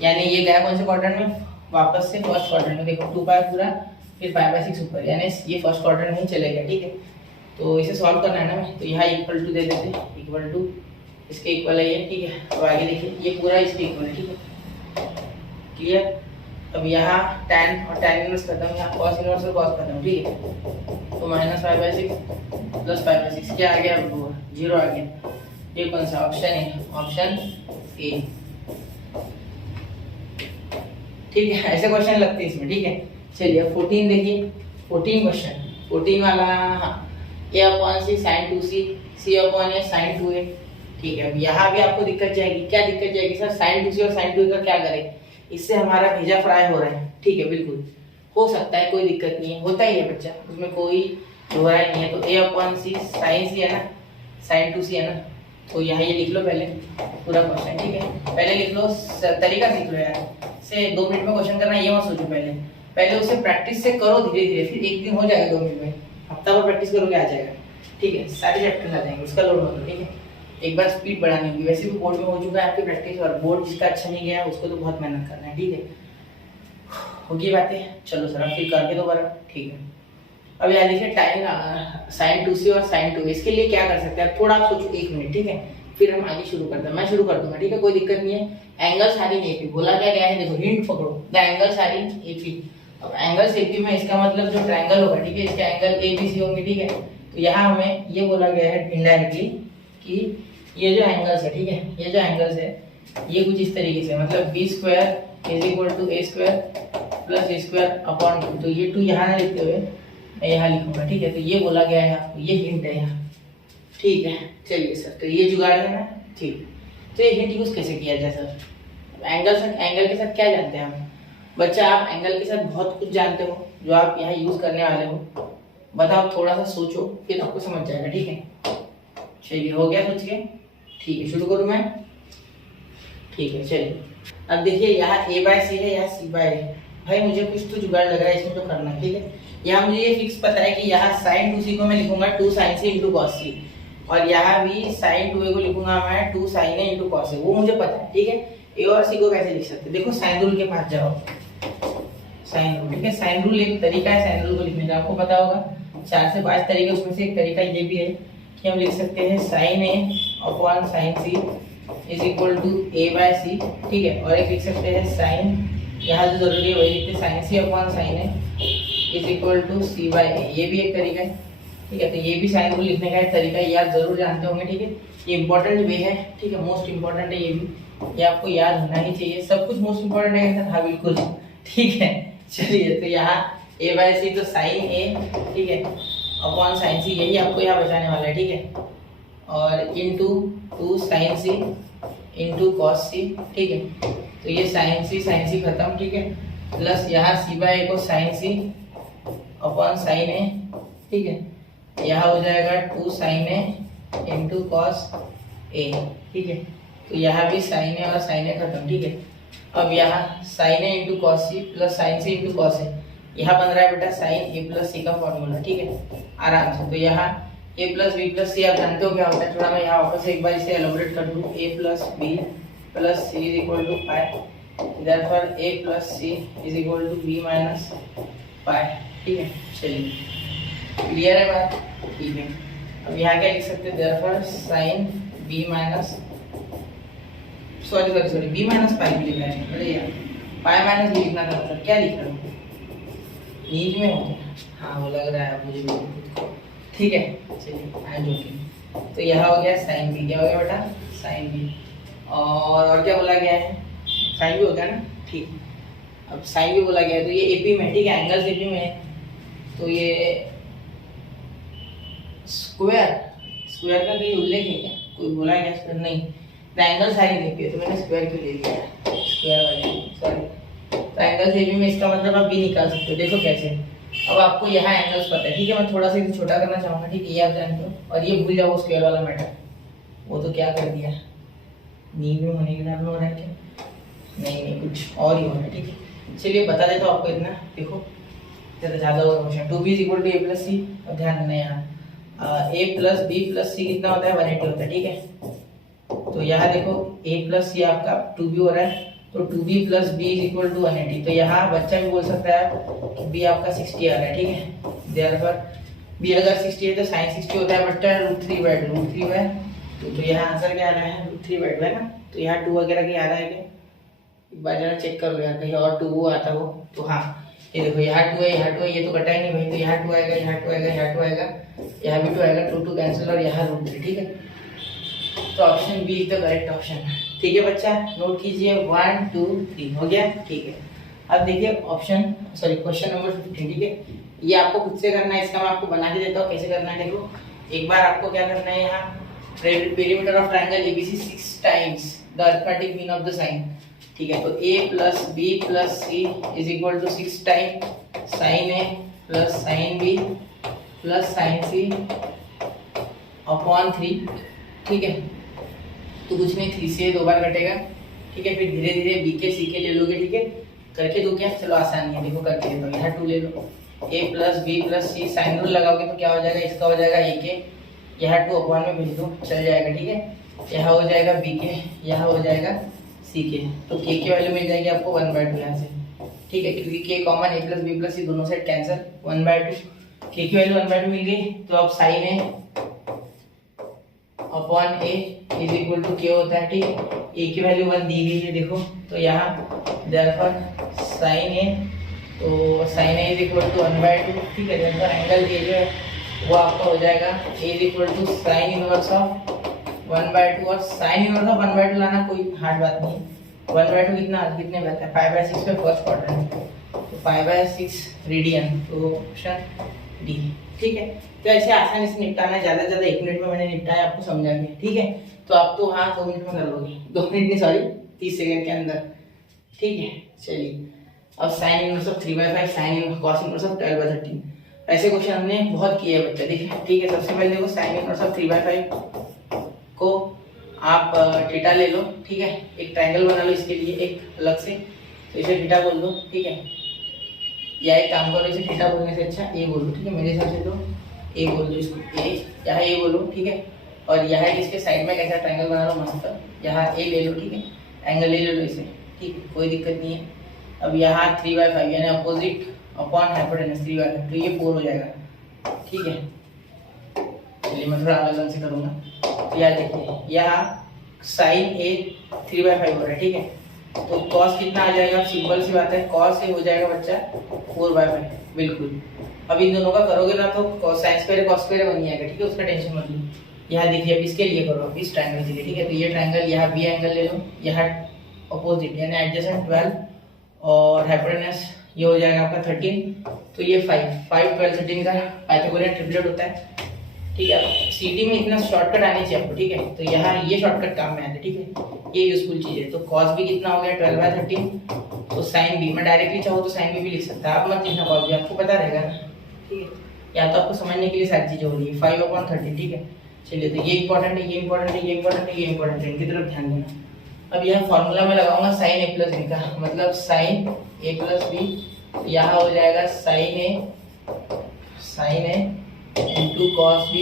यानी ये गया कौन से क्वाड्रेंट में, वापस से फर्स्ट क्वाड्रेंट में। देखो 2 पाई पूरा, फिर पाई बाय 6 ऊपर, यानी ये फर्स्ट क्वाड्रेंट में ही चलेगा, ठीक है। तो इसे सॉल्व करना है ना मैं, तो यहाँ इक्वल टू दे देते, इक्वल टू इसके इक्वल है ये, ठीक है। तो आगे देखिए ये पूरा इसके इक्वल है, ठीक है, क्लियर। अब यहाँ tan और tan इनवर्स खत्म, यहाँ cos इनवर्स और cos खत्म, ठीक है। तो minus pi by 6 plus pi by 6 क्या आ गया, 0 आ गया। ये कौन सा ऑप्शन है, ऑप्शन ए, ठीक है। ऐसे क्वेश्चन लगते हैं इसमें, ठीक है। चलिए 14 देखिए, 14 क्वेश्चन, 14 वाला, a upon C sine 2c, c upon a sine 2a, ठीक है। अब यहाँ भी आपको दिक्कत जाएगी, क्या दिक्कत जाएगी सर, साइन 2c और साइन 2a का क्या करें, इससे हमारा भेजा फ्राई हो रहा है, ठीक है, बिल्कुल हो सकता है, कोई दिक्कत नहीं है, होता ही है बच्चा, उसमें कोई दोहराई नहीं है। तो a अपॉन सी साइन सी है ना, साइन 2c है ना, तो यहाँ ये लिख लो पहले पूरा क्वेश्चन, ठीक है। पहले लिख लो, तरीका सीख लो यार, से 2 मिनट में क्वेश्चन करना ये मत सोचो, पहले उसे प्रैक्टिस से करो धीरे धीरे, फिर एक दिन हो जाएगा 2 मिनट में, हफ्ता भर प्रैक्टिस करोगे आ जाएगा, ठीक है। सारे चैप्टर आ जाएंगे, उसका लोड मत लो, ठीक है। एक बार स्पीड बढ़ानी होगी, वैसे भी बोर्ड में हो चुका है आपकी प्रैक्टिस, और बोर्ड जिसका अच्छा नहीं गया उसको तो बहुत मेहनत करना है, ठीक है। होगी बातें, चलो सर अब फिर करके दोबारा, ठीक है। अब यहाँ देखिए टाइम साइन 2c और साइन 2, इसके लिए क्या कर सकते हैं, थोड़ा आप सोचो 1 मिनट, ठीक है, फिर हम आगे शुरू करते हैं। मैं शुरू कर दूंगा, ठीक है, कोई दिक्कत नहीं है। एंगल्स आर इन एपी, बोला क्या गया है, देखो हिंट पकड़ो, the angles are in AP. अब एंगल्स एपी में इसका मतलब जो ट्रायंगल होगा, ठीक है, इसके एंगल एबीसी होंगे, ठीक है। तो यहाँ हमें ये बोला गया है इनडायरेक्टली कि ये जो एंगल्स है, ठीक है, ये जो एंगल्स है ये कुछ इस तरीके से, मतलब B square is equal to A square plus A square upon 2, तो ये 2 यहाँ ना लिखते हुए मैं यहाँ लिखूंगा, ठीक है। तो ये बोला गया है आपको, ये हिंट है यहाँ, ठीक है। चलिए सर, तो ये जुगाड़ है ना, ठीक। तो ये हिंट यूज कैसे किया जाए सर, एंगल के साथ क्या जानते हैं आप बच्चा, आप एंगल के साथ बहुत कुछ जानते हो जो आप यहाँ यूज करने वाले हो, बताओ, थोड़ा सा सोचो फिर आपको समझ जाएगा, ठीक है। चलिए हो गया सोच के, ठीक है, शुरू करूँ मैं, ठीक है। चलिए अब देखिए यहाँ a बाय सी है, यहाँ c बाय है, भाई मुझे कुछ तो जुगाड़ लग रहा है इसमें तो करना है, ठीक है। यहाँ मुझे ये फिक्स पता है कि यहाँ साइन 2c को मैं लिखूंगा 2 साइन c इंटू कॉस सी, और यहाँ भी साइन 2a को लिखूंगा मैं 2 साइन a इंटू कॉस ए, वो मुझे पता है, ठीक है। a और c को कैसे लिख सकते हैं, देखो साइन रूल के पास जाओ, साइन रूल, ठीक है। साइन रूल एक तरीका है साइन रूल को लिखने का, आपको पता होगा 4 से 5 तरीके, उसमें से एक तरीका ये भी है कि हम लिख सकते हैं sine a upon sine c is equal to a by C, ठीक है। और एक लिख सकते हैं साइन, यहाँ जो जरूरी है वही लिखते हैं, sine c upon sine a is equal to c by a, ये भी एक तरीका है, ठीक है। तो ये भी साइन रूल लिखने का एक तरीका है, ये आप जरूर जानते होंगे, ठीक है। ये इंपॉर्टेंट वे है, ठीक है, मोस्ट इंपॉर्टेंट है ये भी, ये आपको याद होना ही चाहिए, सब कुछ मोस्ट इंपॉर्टेंट है, हाँ बिल्कुल, ठीक है। चलिए तो यहाँ a बाय सी तो साइन a, ठीक है, अपॉन साइन सी, यही आपको यहाँ बचाने वाला है, ठीक है। और into 2 sign C into cos सी, ठीक है। तो ये साइन सी खत्म, ठीक है, प्लस यहाँ सी बाय ए को साइन सी अपॉन साइन ए, ठीक है। यहाँ हो जाएगा 2 sign A into cos A, ठीक है। तो यहाँ भी साइन ए और साइन ए खत्म, ठीक है। अब यहाँ sine A into cos C plus sine C into cos A, यहाँ बन रहा है बेटा साइन ए प्लस सी का फॉर्मूला, ठीक है, आराम से। तो यहाँ a प्लस बी प्लस सी आप जानते हो क्या होता है, थोड़ा मैं यहाँ वापस एक बार इसे एलोबरेट कर दूँ, a plus B plus C is equal to pi, therefore a plus C is equal to b minus pi, ठीक है। चलिए क्लियर है बात, ठीक है। अब यहाँ क्या लिख सकते हैं, therefore sign b minus sorry b minus पाई भी लिखना है, अरे यार पाई माइनस b लिखना था सर, क्या लिख रहा हूँ, नींद में हो गया, हाँ वो लग रहा है मुझे भी खुद को, ठीक है। चलिए आई जोकिंग, तो यहाँ हो गया साइन बी, क्या हो गया बेटा साइन बी, और क्या बोला गया है, साइन बी हो गया ना, ठीक। अब साइन बी बोला गया है, तो ये एपी में, ठीक है, एंगल्स एपी में है, तो ये स्क्वायर, स्क्वायर का कोई उल्लेख है क्या, कोई बोला है क्या स्क्वायर? नहीं, ट्रायंगल सारी लिखी है तो मैंने स्क्वायर क्यों ले लिया, स्क्वायर वाले सॉरी। ट्रायंगल से भी मैं इसका मतलब आप भी निकाल सकते हो। देखो कैसे, अब आपको यहाँ एंगल्स पता है, ठीक है। मैं थोड़ा सा इसे छोटा करना चाहूंगा, ठीक है, ये आप जानते हो। और ये भूल जाओ स्क्वायर वाला मैटर, वो तो क्या कर दिया, नींद में होने के कारण हो रहा है क्या? नहीं नहीं, कुछ और ही हो रहा है, ठीक है। चलिए बता देता हूँ आपको इतना, देखो ज़्यादा होगा क्वेश्चन। 2b = a + c। अब ध्यान देना यहाँ a + b + c कितना होता है, 180 होता है, ठीक है। तो यहाँ देखो a + c आपका 2b हो रहा है, तो 2b + b = 180। तो यहाँ बच्चा भी बोल सकता है कि b आपका 60 आ रहा है, ठीक है। देयरफॉर b अगर 60 है तो sin 60 होता है बच्चा √3/2। तो यहाँ आंसर क्या आ रहा है, √3/2 है ना। तो यहाँ 2 वगैरह क्या आ रहा है क्या, एक बार जरा चेक कर लो यार, कहीं और 2 आता हो तो। हाँ ये देखो यहाँ 2 है, यहाँ 2 है, ये तो कटा ही नहीं भाई। तो यहाँ 2 आएगा, यहाँ 2 आएगा, यहाँ 2 आएगा, यहाँ भी 2 आएगा, 2 कैंसिल, और यहाँ √3, ठीक है। तो option B is the correct option, ठीक है बच्चा। नोट कीजिए 1 2 3 हो गया, ठीक है। अब देखिए क्वेश्चन नंबर 15, ठीक है। ये आपको खुद से करना है, इसका मैं आपको बना के देता हूँ कैसे करना है। देखो एक बार आपको क्या करना है, यहाँ perimeter of triangle ABC 6 times the arithmetic mean of the sine, ठीक है। तो a + b + c = 6 time sin a + sin b + sin c upon 3, ठीक है। तो कुछ नहीं, 3 से 2 बार कटेगा, ठीक है। फिर धीरे धीरे b के c के ले लोगे, ठीक है। करके दो क्या, चलो आसानी है, देखो करके देता हूँ। यहाँ 2 ले लो, a + b + c sine rule लगाओगे तो क्या हो जाएगा, इसका हो जाएगा a के, यहाँ 2 अपॉन में भेज दो, चल जाएगा, ठीक है। यहाँ हो जाएगा b के, यहाँ हो जाएगा c के। तो k की वैल्यू मिल जाएगी आपको 1/2 यहाँ से, ठीक है, क्योंकि k common, a + b + c दोनों साइड कैंसिल, 1/2। k की वैल्यू 1/2 मिल गई, तो अब sin a upon a = k होता है, ठीक है। a की वैल्यू 1 दी गई है, देखो। तो यहाँ देयरफॉर sin a, तो sin a = 1/2, ठीक है। देयरफॉर एंगल a जो है वो आपका हो जाएगा a = sin इनवर्स ऑफ 1/2। और sin इनवर्स ऑफ 1/2 लाना कोई हार्ड बात नहीं है। 1/2 कितने में आता है, 5/6 में फर्स्ट क्वाड्रेंट, तो 5/6 रेडियन, तो ऑप्शन डी, ठीक है। तो ऐसे आसानी से निपटाना है, ज़्यादा 1 मिनट में मैंने निपटाया आपको समझा के, ठीक है। तो आप तो हाँ 2 मिनट में कर लोगे, 2 मिनट नहीं सॉरी 30 सेकंड के अंदर, ठीक है। चलिए अब sin inverse of 3/5, sin cos inverse of 12/13, ऐसे क्वेश्चन हमने बहुत किए हैं बच्चा, देखिए, ठीक है। सबसे पहले देखो sin इनवर्स ऑफ 3/5 को आप थीटा ले लो, ठीक है। एक ट्रायंगल बना लो इसके लिए एक अलग से, तो इसे थीटा बोल दो, ठीक है। या एक काम करो, इसे थीटा बोलने से अच्छा ए बोलो, ठीक है। मेरे हिसाब से तो ए बोल दो इसको, ए, यहाँ ए बोलो, ठीक है। और यहाँ इसके साइड में कैसा ट्रायंगल बना लो मस्त, यहाँ ए ले लो, ठीक है। एंगल ले लो इसे, ठीक है, कोई दिक्कत नहीं है। अब यहाँ 3/5 यानी अपोजिट अपॉन हाइपोटेनस 3/5, तो ये 4 हो जाएगा, ठीक है। चलिए मैं थोड़ा अलग ढंग से करूँगा। तो याद देखिए यहाँ sin a 3/5 हो रहा है, ठीक है। तो cos कितना आ जाएगा, सिंपल सी बात है, cos a हो जाएगा बच्चा 4/5, बिल्कुल। अब इन दोनों का करोगे ना तो sin स्क्वायर cos स्क्वायर बन जाएगा, ठीक है, उसका टेंशन मत लो। यहाँ देखिए अब इसके लिए करो, इस ट्रायंगल के लिए, ठीक है। तो ये ट्रायंगल यहाँ बी एंगल ले लो, यहाँ अपोजिट यानी एडजेसेंट 12 और हाइपोटेनस ये हो जाएगा आपका 13, तो ये 5 12 13 का पाइथागोरियन ट्रिपलेट होता है, ठीक है। सीटी में इतना शॉर्टकट आनी चाहिए आपको, ठीक है। तो यहाँ ये शॉर्टकट काम में आता है, ठीक है, ये यूजफुल चीज है। तो cos भी कितना हो गया 12/13, तो sin भी मैं डायरेक्टली चाहूँ तो sin भी लिख सकता है, आप मत लिखना cos भी, आपको पता रहेगा ना, ठीक है। या तो आपको समझने के लिए सारी चीजें हो रही है 5/13, ठीक है। चलिए तो ये इंपॉर्टेंट है, ये इंपॉर्टेंट है, ये इंपॉर्टेंट है, ये इंपॉर्टेंट है, इनकी तरफ ध्यान देना। अब यह फॉर्मूला में लगाऊंगा sin a + b का, मतलब sin a + b, यहाँ हो जाएगा sin a into cos b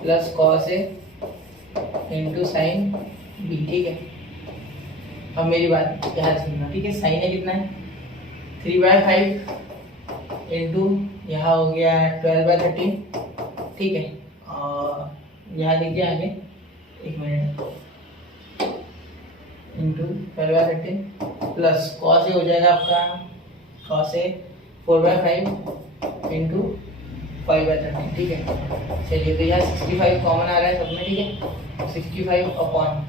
plus cos a into sine b, ठीक है। अब मेरी बात ध्यान सुनना, ठीक है। साइन a कितना है 3/5 इंटू यहाँ हो गया 12/13, ठीक है। और यहाँ देखिए आगे 1 minute, into 12/13 plus cos a हो जाएगा आपका cos a 4/5 इंटू 5/13, ठीक है। चलिए तो यहाँ 65 कॉमन आ रहा है सब में, ठीक है। 65 अपॉन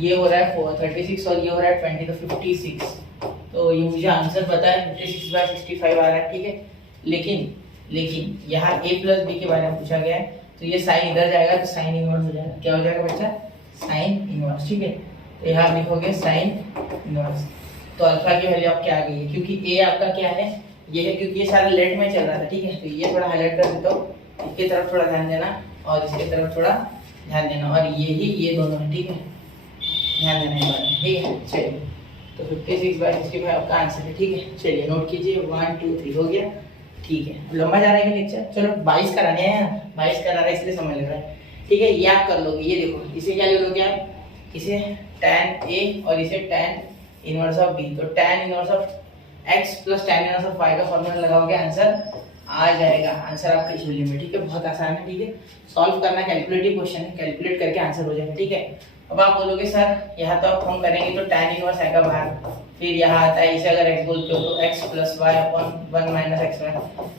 ये हो रहा है 36 और ये हो रहा है 20, तो 56। तो ये मुझे आंसर पता है 56/65 आ रहा है, ठीक है। लेकिन यहाँ a + b के बारे में पूछा गया है, तो ये साइन इधर जाएगा तो साइन इनवर्स हो जाएगा। क्या हो जाएगा बच्चा? Sine inverse. ठीक है, तो यहाँ लिखोगे साइन इनवर्स। तो अल्फा की वैल्यू आपकी आ गई है, क्योंकि ए आपका क्या है, ये है, क्योंकि ये सारा लेट में चल रहा था। ठीक है, तो ये थोड़ा हाईलाइट कर देता हूँ, इसकी तरफ थोड़ा ध्यान देना और इसकी तरफ थोड़ा ध्यान देना, और ये दोनों है। ठीक है, ध्यान देना है बात में। ठीक है, चलिए, तो 56/65 आपका आंसर है। ठीक है, चलिए नोट कीजिए, 1 2 3 हो गया। ठीक है, लंबा जा रहा है कि लेक्चर? चलो 22 कराने हैं, 22 करा रहा है इसलिए समझ लग रहा है। ठीक है, ये आप कर लोगे। ये देखो, इसे क्या ले लोगे आप? इसे tan A और इसे tan इनवर्स ऑफ B। तो tan inverse of x plus tan inverse of y का फॉर्मूला लगाओगे, आंसर आ जाएगा। आंसर आपका इस वैल्यू में। ठीक है, बहुत आसान है। ठीक है, सॉल्व करना कैलकुलेटिव क्वेश्चन है, कैलकुलेट करके आंसर हो जाएगा। ठीक है, अब आप बोलोगे सर यहाँ तो आप हम करेंगे तो tan इनवर्स आएगा बाहर, फिर यहाँ आता है, इसे अगर x बोलते हो तो x plus Y upon 1 minus X Y.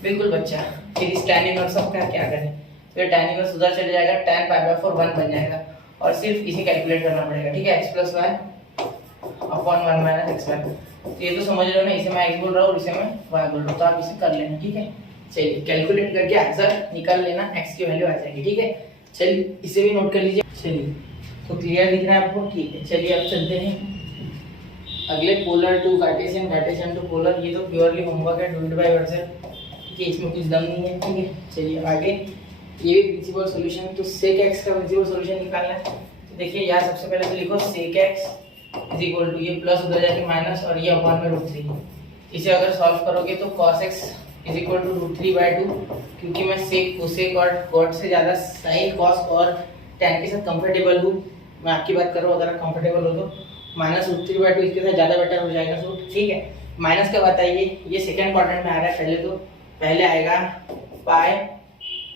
बिल्कुल बच्चा, फिर इस tan इनवर्स ऑफ का क्या करें? फिर tan इनवर्स उधर चले जाएगा, tan पाई/4 1 बन जाएगा, और सिर्फ इसे कैलकुलेट करना पड़ेगा। ठीक है, x plus Y upon 1 minus X Y. तो ये तो समझ लो ना, इसे मैं x बोल रहा हूँ और इसे मैं y बोल रहा हूँ, तो आप इसे कर लेना। ठीक है, चलिए कैलकुलेट करके आंसर निकाल लेना, x की वैल्यू आ जाएगी। ठीक है, चलिए इसे भी नोट कर लीजिए। चलिए, तो क्लियर दिख रहा है आपको? ठीक है, चलिए अब चलते हैं अगले, polar to Cartesian, Cartesian to polar. ये तो प्योरली होमवर्क है, डू इट बाय योरसेल्फ, कि इसमें कुछ दम नहीं है। ठीक है, चलिए आगे, ये भी प्रिंसिपल सॉल्यूशन। तो sec x का प्रिंसिपल सॉल्यूशन निकालना है। तो देखिए यहाँ सबसे पहले तो लिखो sec x is equal to, ये प्लस उधर जाके माइनस, और ये अपॉन में √3। इसे अगर सॉल्व करोगे तो cos x is equal to √3/2, क्योंकि मैं sec और cot से ज़्यादा sin cos और tan के साथ कंफर्टेबल हूँ। मैं आपकी बात कर रहा हूँ, अगर आप कंफर्टेबल हो तो माइनस √3/2 इसके साथ ज़्यादा बेटर हो जाएगा। तो ठीक है, माइनस का बताइए, ये सेकेंड क्वाड्रेंट में आ रहा है। पहले आएगा pi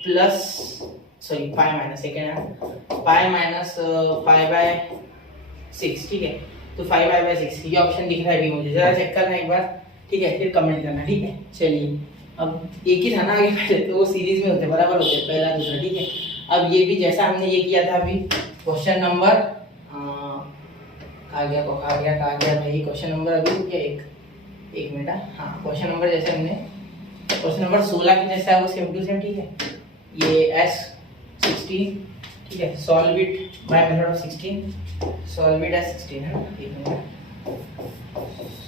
plus, sorry pi minus, second है पाई माइनस पाई/6। ठीक है, तो 5/6 ये ऑप्शन दिख रहा है भी मुझे, जरा चेक करना एक बार। ठीक है, फिर कमेंट करना। ठीक है, चलिए, अब एक ही था ना आगे पहले, तो वो सीरीज में होते बराबर होते, पहला दूसरा। ठीक है, अब ये भी जैसा हमने ये किया था अभी, क्वेश्चन नंबर कहा गया भाई, क्वेश्चन नंबर अभी क्या, एक मिनट। हाँ, क्वेश्चन नंबर जैसे हमने क्वेश्चन नंबर 16 की जैसा है वो सेम टू सेम। ठीक है, ये S16। ठीक है, solve it by method of 16, solve it as 16 है ना, एक minute,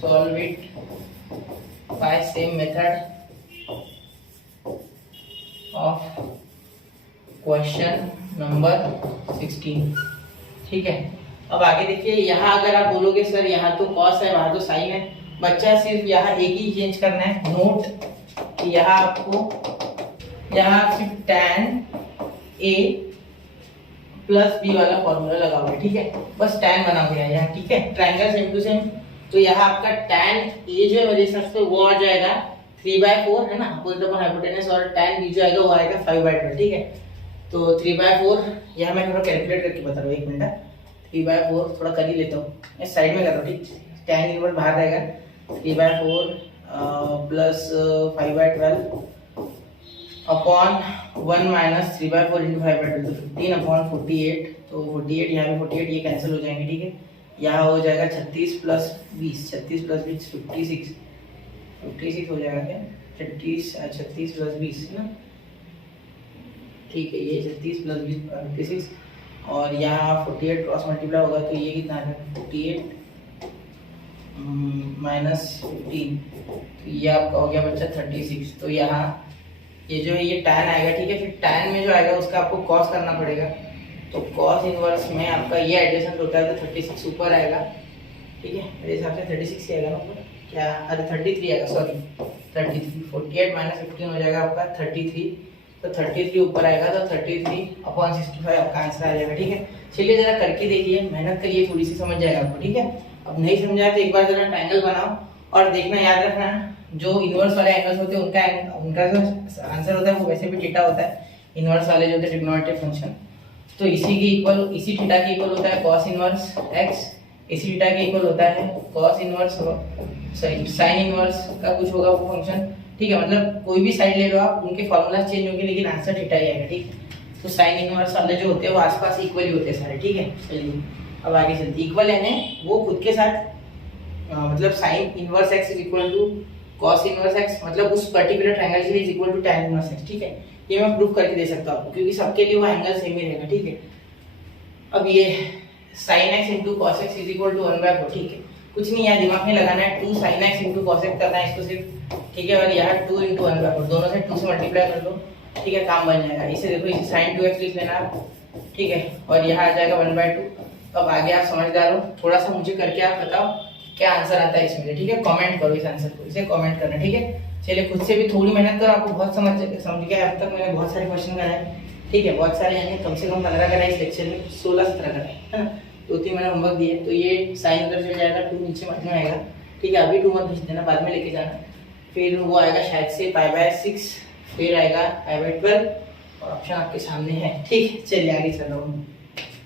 solve it by same method of question number 16। ठीक है, अब आगे देखिए, यहाँ अगर आप बोलोगे सर यहाँ तो कॉस है वहाँ तो साइन है, बच्चा सिर्फ यहाँ एक ही चेंज करना है। नोट कि यहाँ आपको यहाँ सिर्फ tan A प्लस B वाला फॉर्मूला लगाओगे। ठीक है, बस tan बनाओगे यहाँ। ठीक है, ट्रायंगल सेम टू सेम, तो यहाँ आपका tan A जो है मेरे हिसाब से वो आ जाएगा 3/4 है ना, अपोजिट अपॉन हाइपोटेनस, और tan B जो आएगा वो आएगा 5/12। ठीक है, तो 3/4 यहाँ मैं थोड़ा कैलकुलेट करके बता रहा हूँ, एक मिनट। 3/4 थोड़ा कर ही लेता हूँ, मैं साइड में कर रहा हूँ। ठीक, tan इनवर्स बाहर रहेगा, 3/4 प्लस 5/12 अपॉन 1 माइनस 3/4 इंटू 5/12, तो 15/48। तो 48 यहाँ पे 48 ये कैंसिल हो जाएंगे। ठीक है, यहाँ हो जाएगा 36 प्लस 20, 36 प्लस 20 56 हो जाएगा क्या, 36 प्लस 20 है ना। ठीक है, ये 36 प्लस 20 56, और यहाँ 48 क्रॉस मल्टीप्लाई होगा तो ये कितना है 48 माइनस 15, तो ये आपका हो गया बच्चा 36। तो यहाँ ये जो है ये tan आएगा। ठीक है, फिर tan में जो आएगा उसका आपको cos करना पड़ेगा, तो cos इनवर्स में आपका ये एडजस्टेंट होता है तो 36 ऊपर आएगा। ठीक है, मेरे हिसाब से 36 ही आएगा ना ऊपर, क्या, अरे 33 आएगा, सॉरी 33। 48 माइनस 15 हो जाएगा आपका 33, तो 33 ऊपर आएगा, तो 33/65 आपका आंसर आ जाएगा। ठीक है, चलिए जरा करके देखिए, मेहनत करिए, थोड़ी सी समझ जाएगा आपको। ठीक है, अब नहीं समझा तो एक बार जरा ट्रायंगल बनाओ, और देखना, याद रखना जो इनवर्स वाले एंगल्स होते हैं उनका जो आंसर होता है वो वैसे भी थीटा होता है। इनवर्स वाले जो होते हैं ट्रिग्नोमेट्रिक फंक्शन, तो इसी के इक्वल, इसी थीटा के इक्वल होता है cos इनवर्स x, इसी थीटा के इक्वल होता है cos inverse, sorry sin inverse का कुछ होगा वो फंक्शन। ठीक है, मतलब कोई भी साइड ले लो आप, उनके फॉर्मूला चेंज होंगे लेकिन आंसर थीटा ही आएगा। ठीक, तो sin इनवर्स वाले जो होते हैं वो आसपास इक्वल ही होते हैं सारे। ठीक है, चलिए अब आगे चलते, इक्वल यानी वो खुद के साथ मतलब sin inverse x is equal to cos inverse x, मतलब उस पर्टिकुलर ट्रायंगल के लिए is equal to tan inverse x। ठीक है, ये मैं प्रूफ करके दे सकता हूँ क्योंकि सबके लिए वो एंगल सेम ही रहेगा, ठीक है। अब ये sin x into cos X is equal to 1/4, ठीक है। कुछ नहीं है, दिमाग में लगाना है, 2 sin x into cos x करना है इसको सिर्फ, ठीक है। और यहाँ 2 इंटू 1/4, दोनों से 2 से मल्टीप्लाई कर दो, ठीक है, काम बन जाएगा। इसे देखो, इसे sin 2x लिख लेना आप, ठीक है। और यहाँ आ जाएगा 1/2। अब आगे आप समझदार हो, थोड़ा सा मुझे करके आप बताओ क्या आंसर आता है इसमें, ठीक है। कमेंट करो इस आंसर को, इसे कमेंट करना, ठीक है। चलिए खुद से भी थोड़ी मेहनत करो, आपको बहुत समझ गया। अब तक मैंने बहुत सारे क्वेश्चन कराए, ठीक है, बहुत सारे, यानी कम से कम 15 कराए इस लेक्चर में, 16-17 कराए, है ना। 2-3 मैंने होमवर्क दिए, तो ये साइन उधर चल जाएगा, 2 नीचे मत में आएगा, ठीक है। अभी 2 मत भेज देना, बाद में लेके जाना। फिर वो आएगा शायद से π/6, फिर आएगा π/12, और ऑप्शन आपके सामने है, ठीक। चलिए आगे चल रहा हूँ।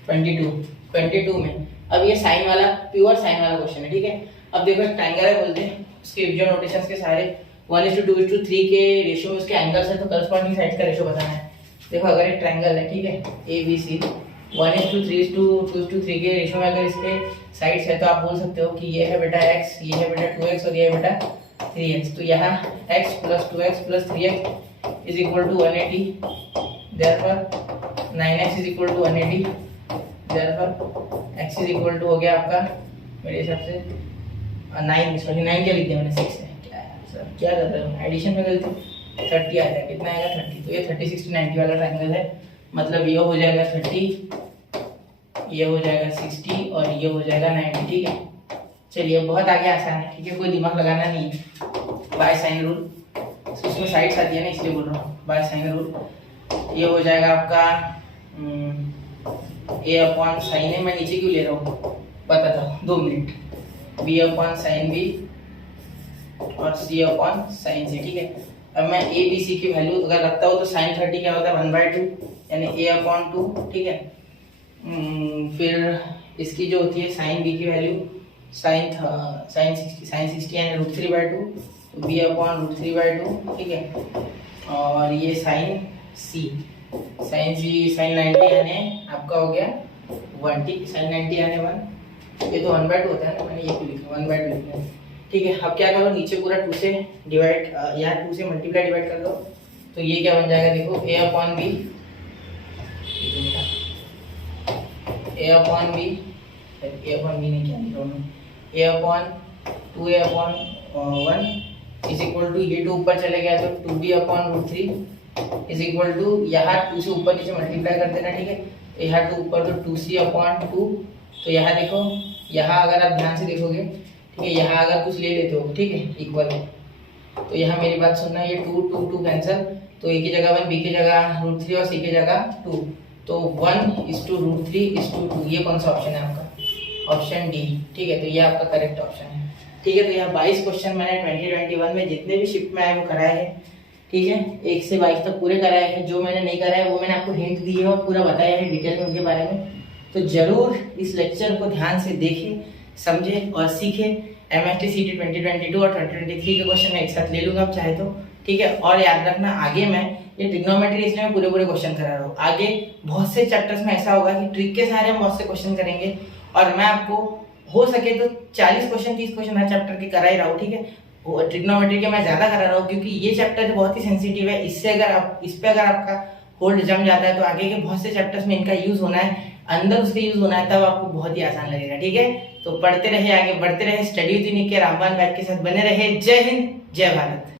22 में अब ये साइन वाला, प्योर साइन वाला क्वेश्चन है, ठीक है। अब देखो एक ट्रायंगल है, बोलते हैं उसके जो नोटेशंस के सारे 1:2:3 के रेशियो में उसके एंगल्स है, तो करस्पॉन्डिंग साइड का रेशियो बताना है। देखो अगर एक ट्रायंगल है, ठीक है, ABC 1:3:2:3 के रेशियो में अगर इसके साइड्स है, तो आप बोल सकते हो कि ये है बेटा x, ये है बेटा 2x और ये है बेटा 3x। तो यहाँ x + 2x + 3x is equal to 180, therefore 9x is equal to 180, therefore x is equal to हो गया आपका मेरे हिसाब से 9 क्या लिख दिया मैंने, 6 है। क्या यार सर, क्या कर रहे हो, एडिशन में गलती, 30 आ जाएगा, कितना आएगा 30। तो ये 30, 60, 90 वाला ट्रायंगल है, मतलब ये हो जाएगा 30, ये हो जाएगा 60 और ये हो जाएगा 90, ठीक है। चलिए बहुत आगे आसान है, ठीक है, कोई दिमाग लगाना नहीं है। बाय साइन रूल, उसमें साइड्स आती है ना, इसलिए बोल रहा हूँ, बाय साइन रूल। ये हो जाएगा आपका A/sin A, मैं नीचे क्यों ले रहा हूँ बताता हूँ, 2 मिनट। B/sin B और C/sin C, ठीक है। अब मैं A B C की वैल्यू अगर रखता हूँ तो sin 30 क्या होता है 1/2, यानी A/2, ठीक है। फिर इसकी जो होती है sin B की वैल्यू sin 60 यानी √3/2, B/√3/2, ठीक है। और ये sin C sin 90 यानी आपका हो गया 1, ठीक, sin 90 यानी 1। ये तो 1/2 होता है ना, मैंने ये क्यों लिखा 1/2 लिखा है, ठीक है। अब क्या करो, नीचे पूरा 2 से डिवाइड, यहाँ 2 से मल्टीप्लाई डिवाइड कर दो, तो ये क्या बन जाएगा, देखो A/B, नहीं क्या लिख रहा हूँ, A/2A/1 इज इक्वल टू, ये 2 ऊपर चले गया तो 2B/√3 इज इक्वल टू, यहाँ 2 से ऊपर नीचे मल्टीप्लाई कर देना, ठीक है। तो यहाँ 2 ऊपर तो 2C/2, तो यहाँ देखो, यहाँ अगर आप ध्यान से देखोगे, ठीक है, यहाँ अगर कुछ ले लेते हो, ठीक है, इक्वल, तो यहाँ मेरी बात सुनना, ये 2 कैंसिल, तो A की जगह 1, B की जगह √3 और C की जगह 2, तो 1:3:2। ये कौन सा ऑप्शन है आपका, ऑप्शन डी, ठीक है। तो ये आपका करेक्ट ऑप्शन है, ठीक है। तो यहाँ 22 क्वेश्चन मैंने 2021 में जितने भी शिफ्ट में आए वो कराए हैं, ठीक है, 1 से 22 तक पूरे कराए हैं। जो मैंने नहीं कराया वो मैंने आपको हिंट दी है और पूरा बताया है डिटेल में उनके बारे में। तो जरूर इस लेक्चर को ध्यान से देखें, समझें और सीखें। MST CT 2022 और 2023 के क्वेश्चन मैं एक साथ ले लूंगा आप चाहे तो, ठीक है। और याद रखना, आगे मैं ये ट्रिग्नोमेट्री इसलिए मैं पूरे क्वेश्चन करा रहा हूँ, आगे बहुत से चैप्टर्स में ऐसा होगा कि ट्रिक के सहारे हम बहुत से क्वेश्चन करेंगे, और मैं आपको हो सके तो 40 क्वेश्चन 30 क्वेश्चन हर चैप्टर के करा ही रहा हूँ, ठीक है। ट्रिग्नोमेट्री के मैं ज्यादा करा रहा हूँ क्योंकि ये चैप्टर बहुत ही सेंसिटिव है। इससे अगर आप इस पे अगर आपका होल्ड जम जाता है तो आगे के बहुत से चैप्टर्स में इनका यूज होना है, अंदर उसके यूज होना है, तब आपको बहुत ही आसान लगेगा, ठीक है। तो पढ़ते रहे, आगे बढ़ते रहे, स्टडी विद यूनिक के रामबान बैच के साथ बने रहे। जय हिंद, जय भारत।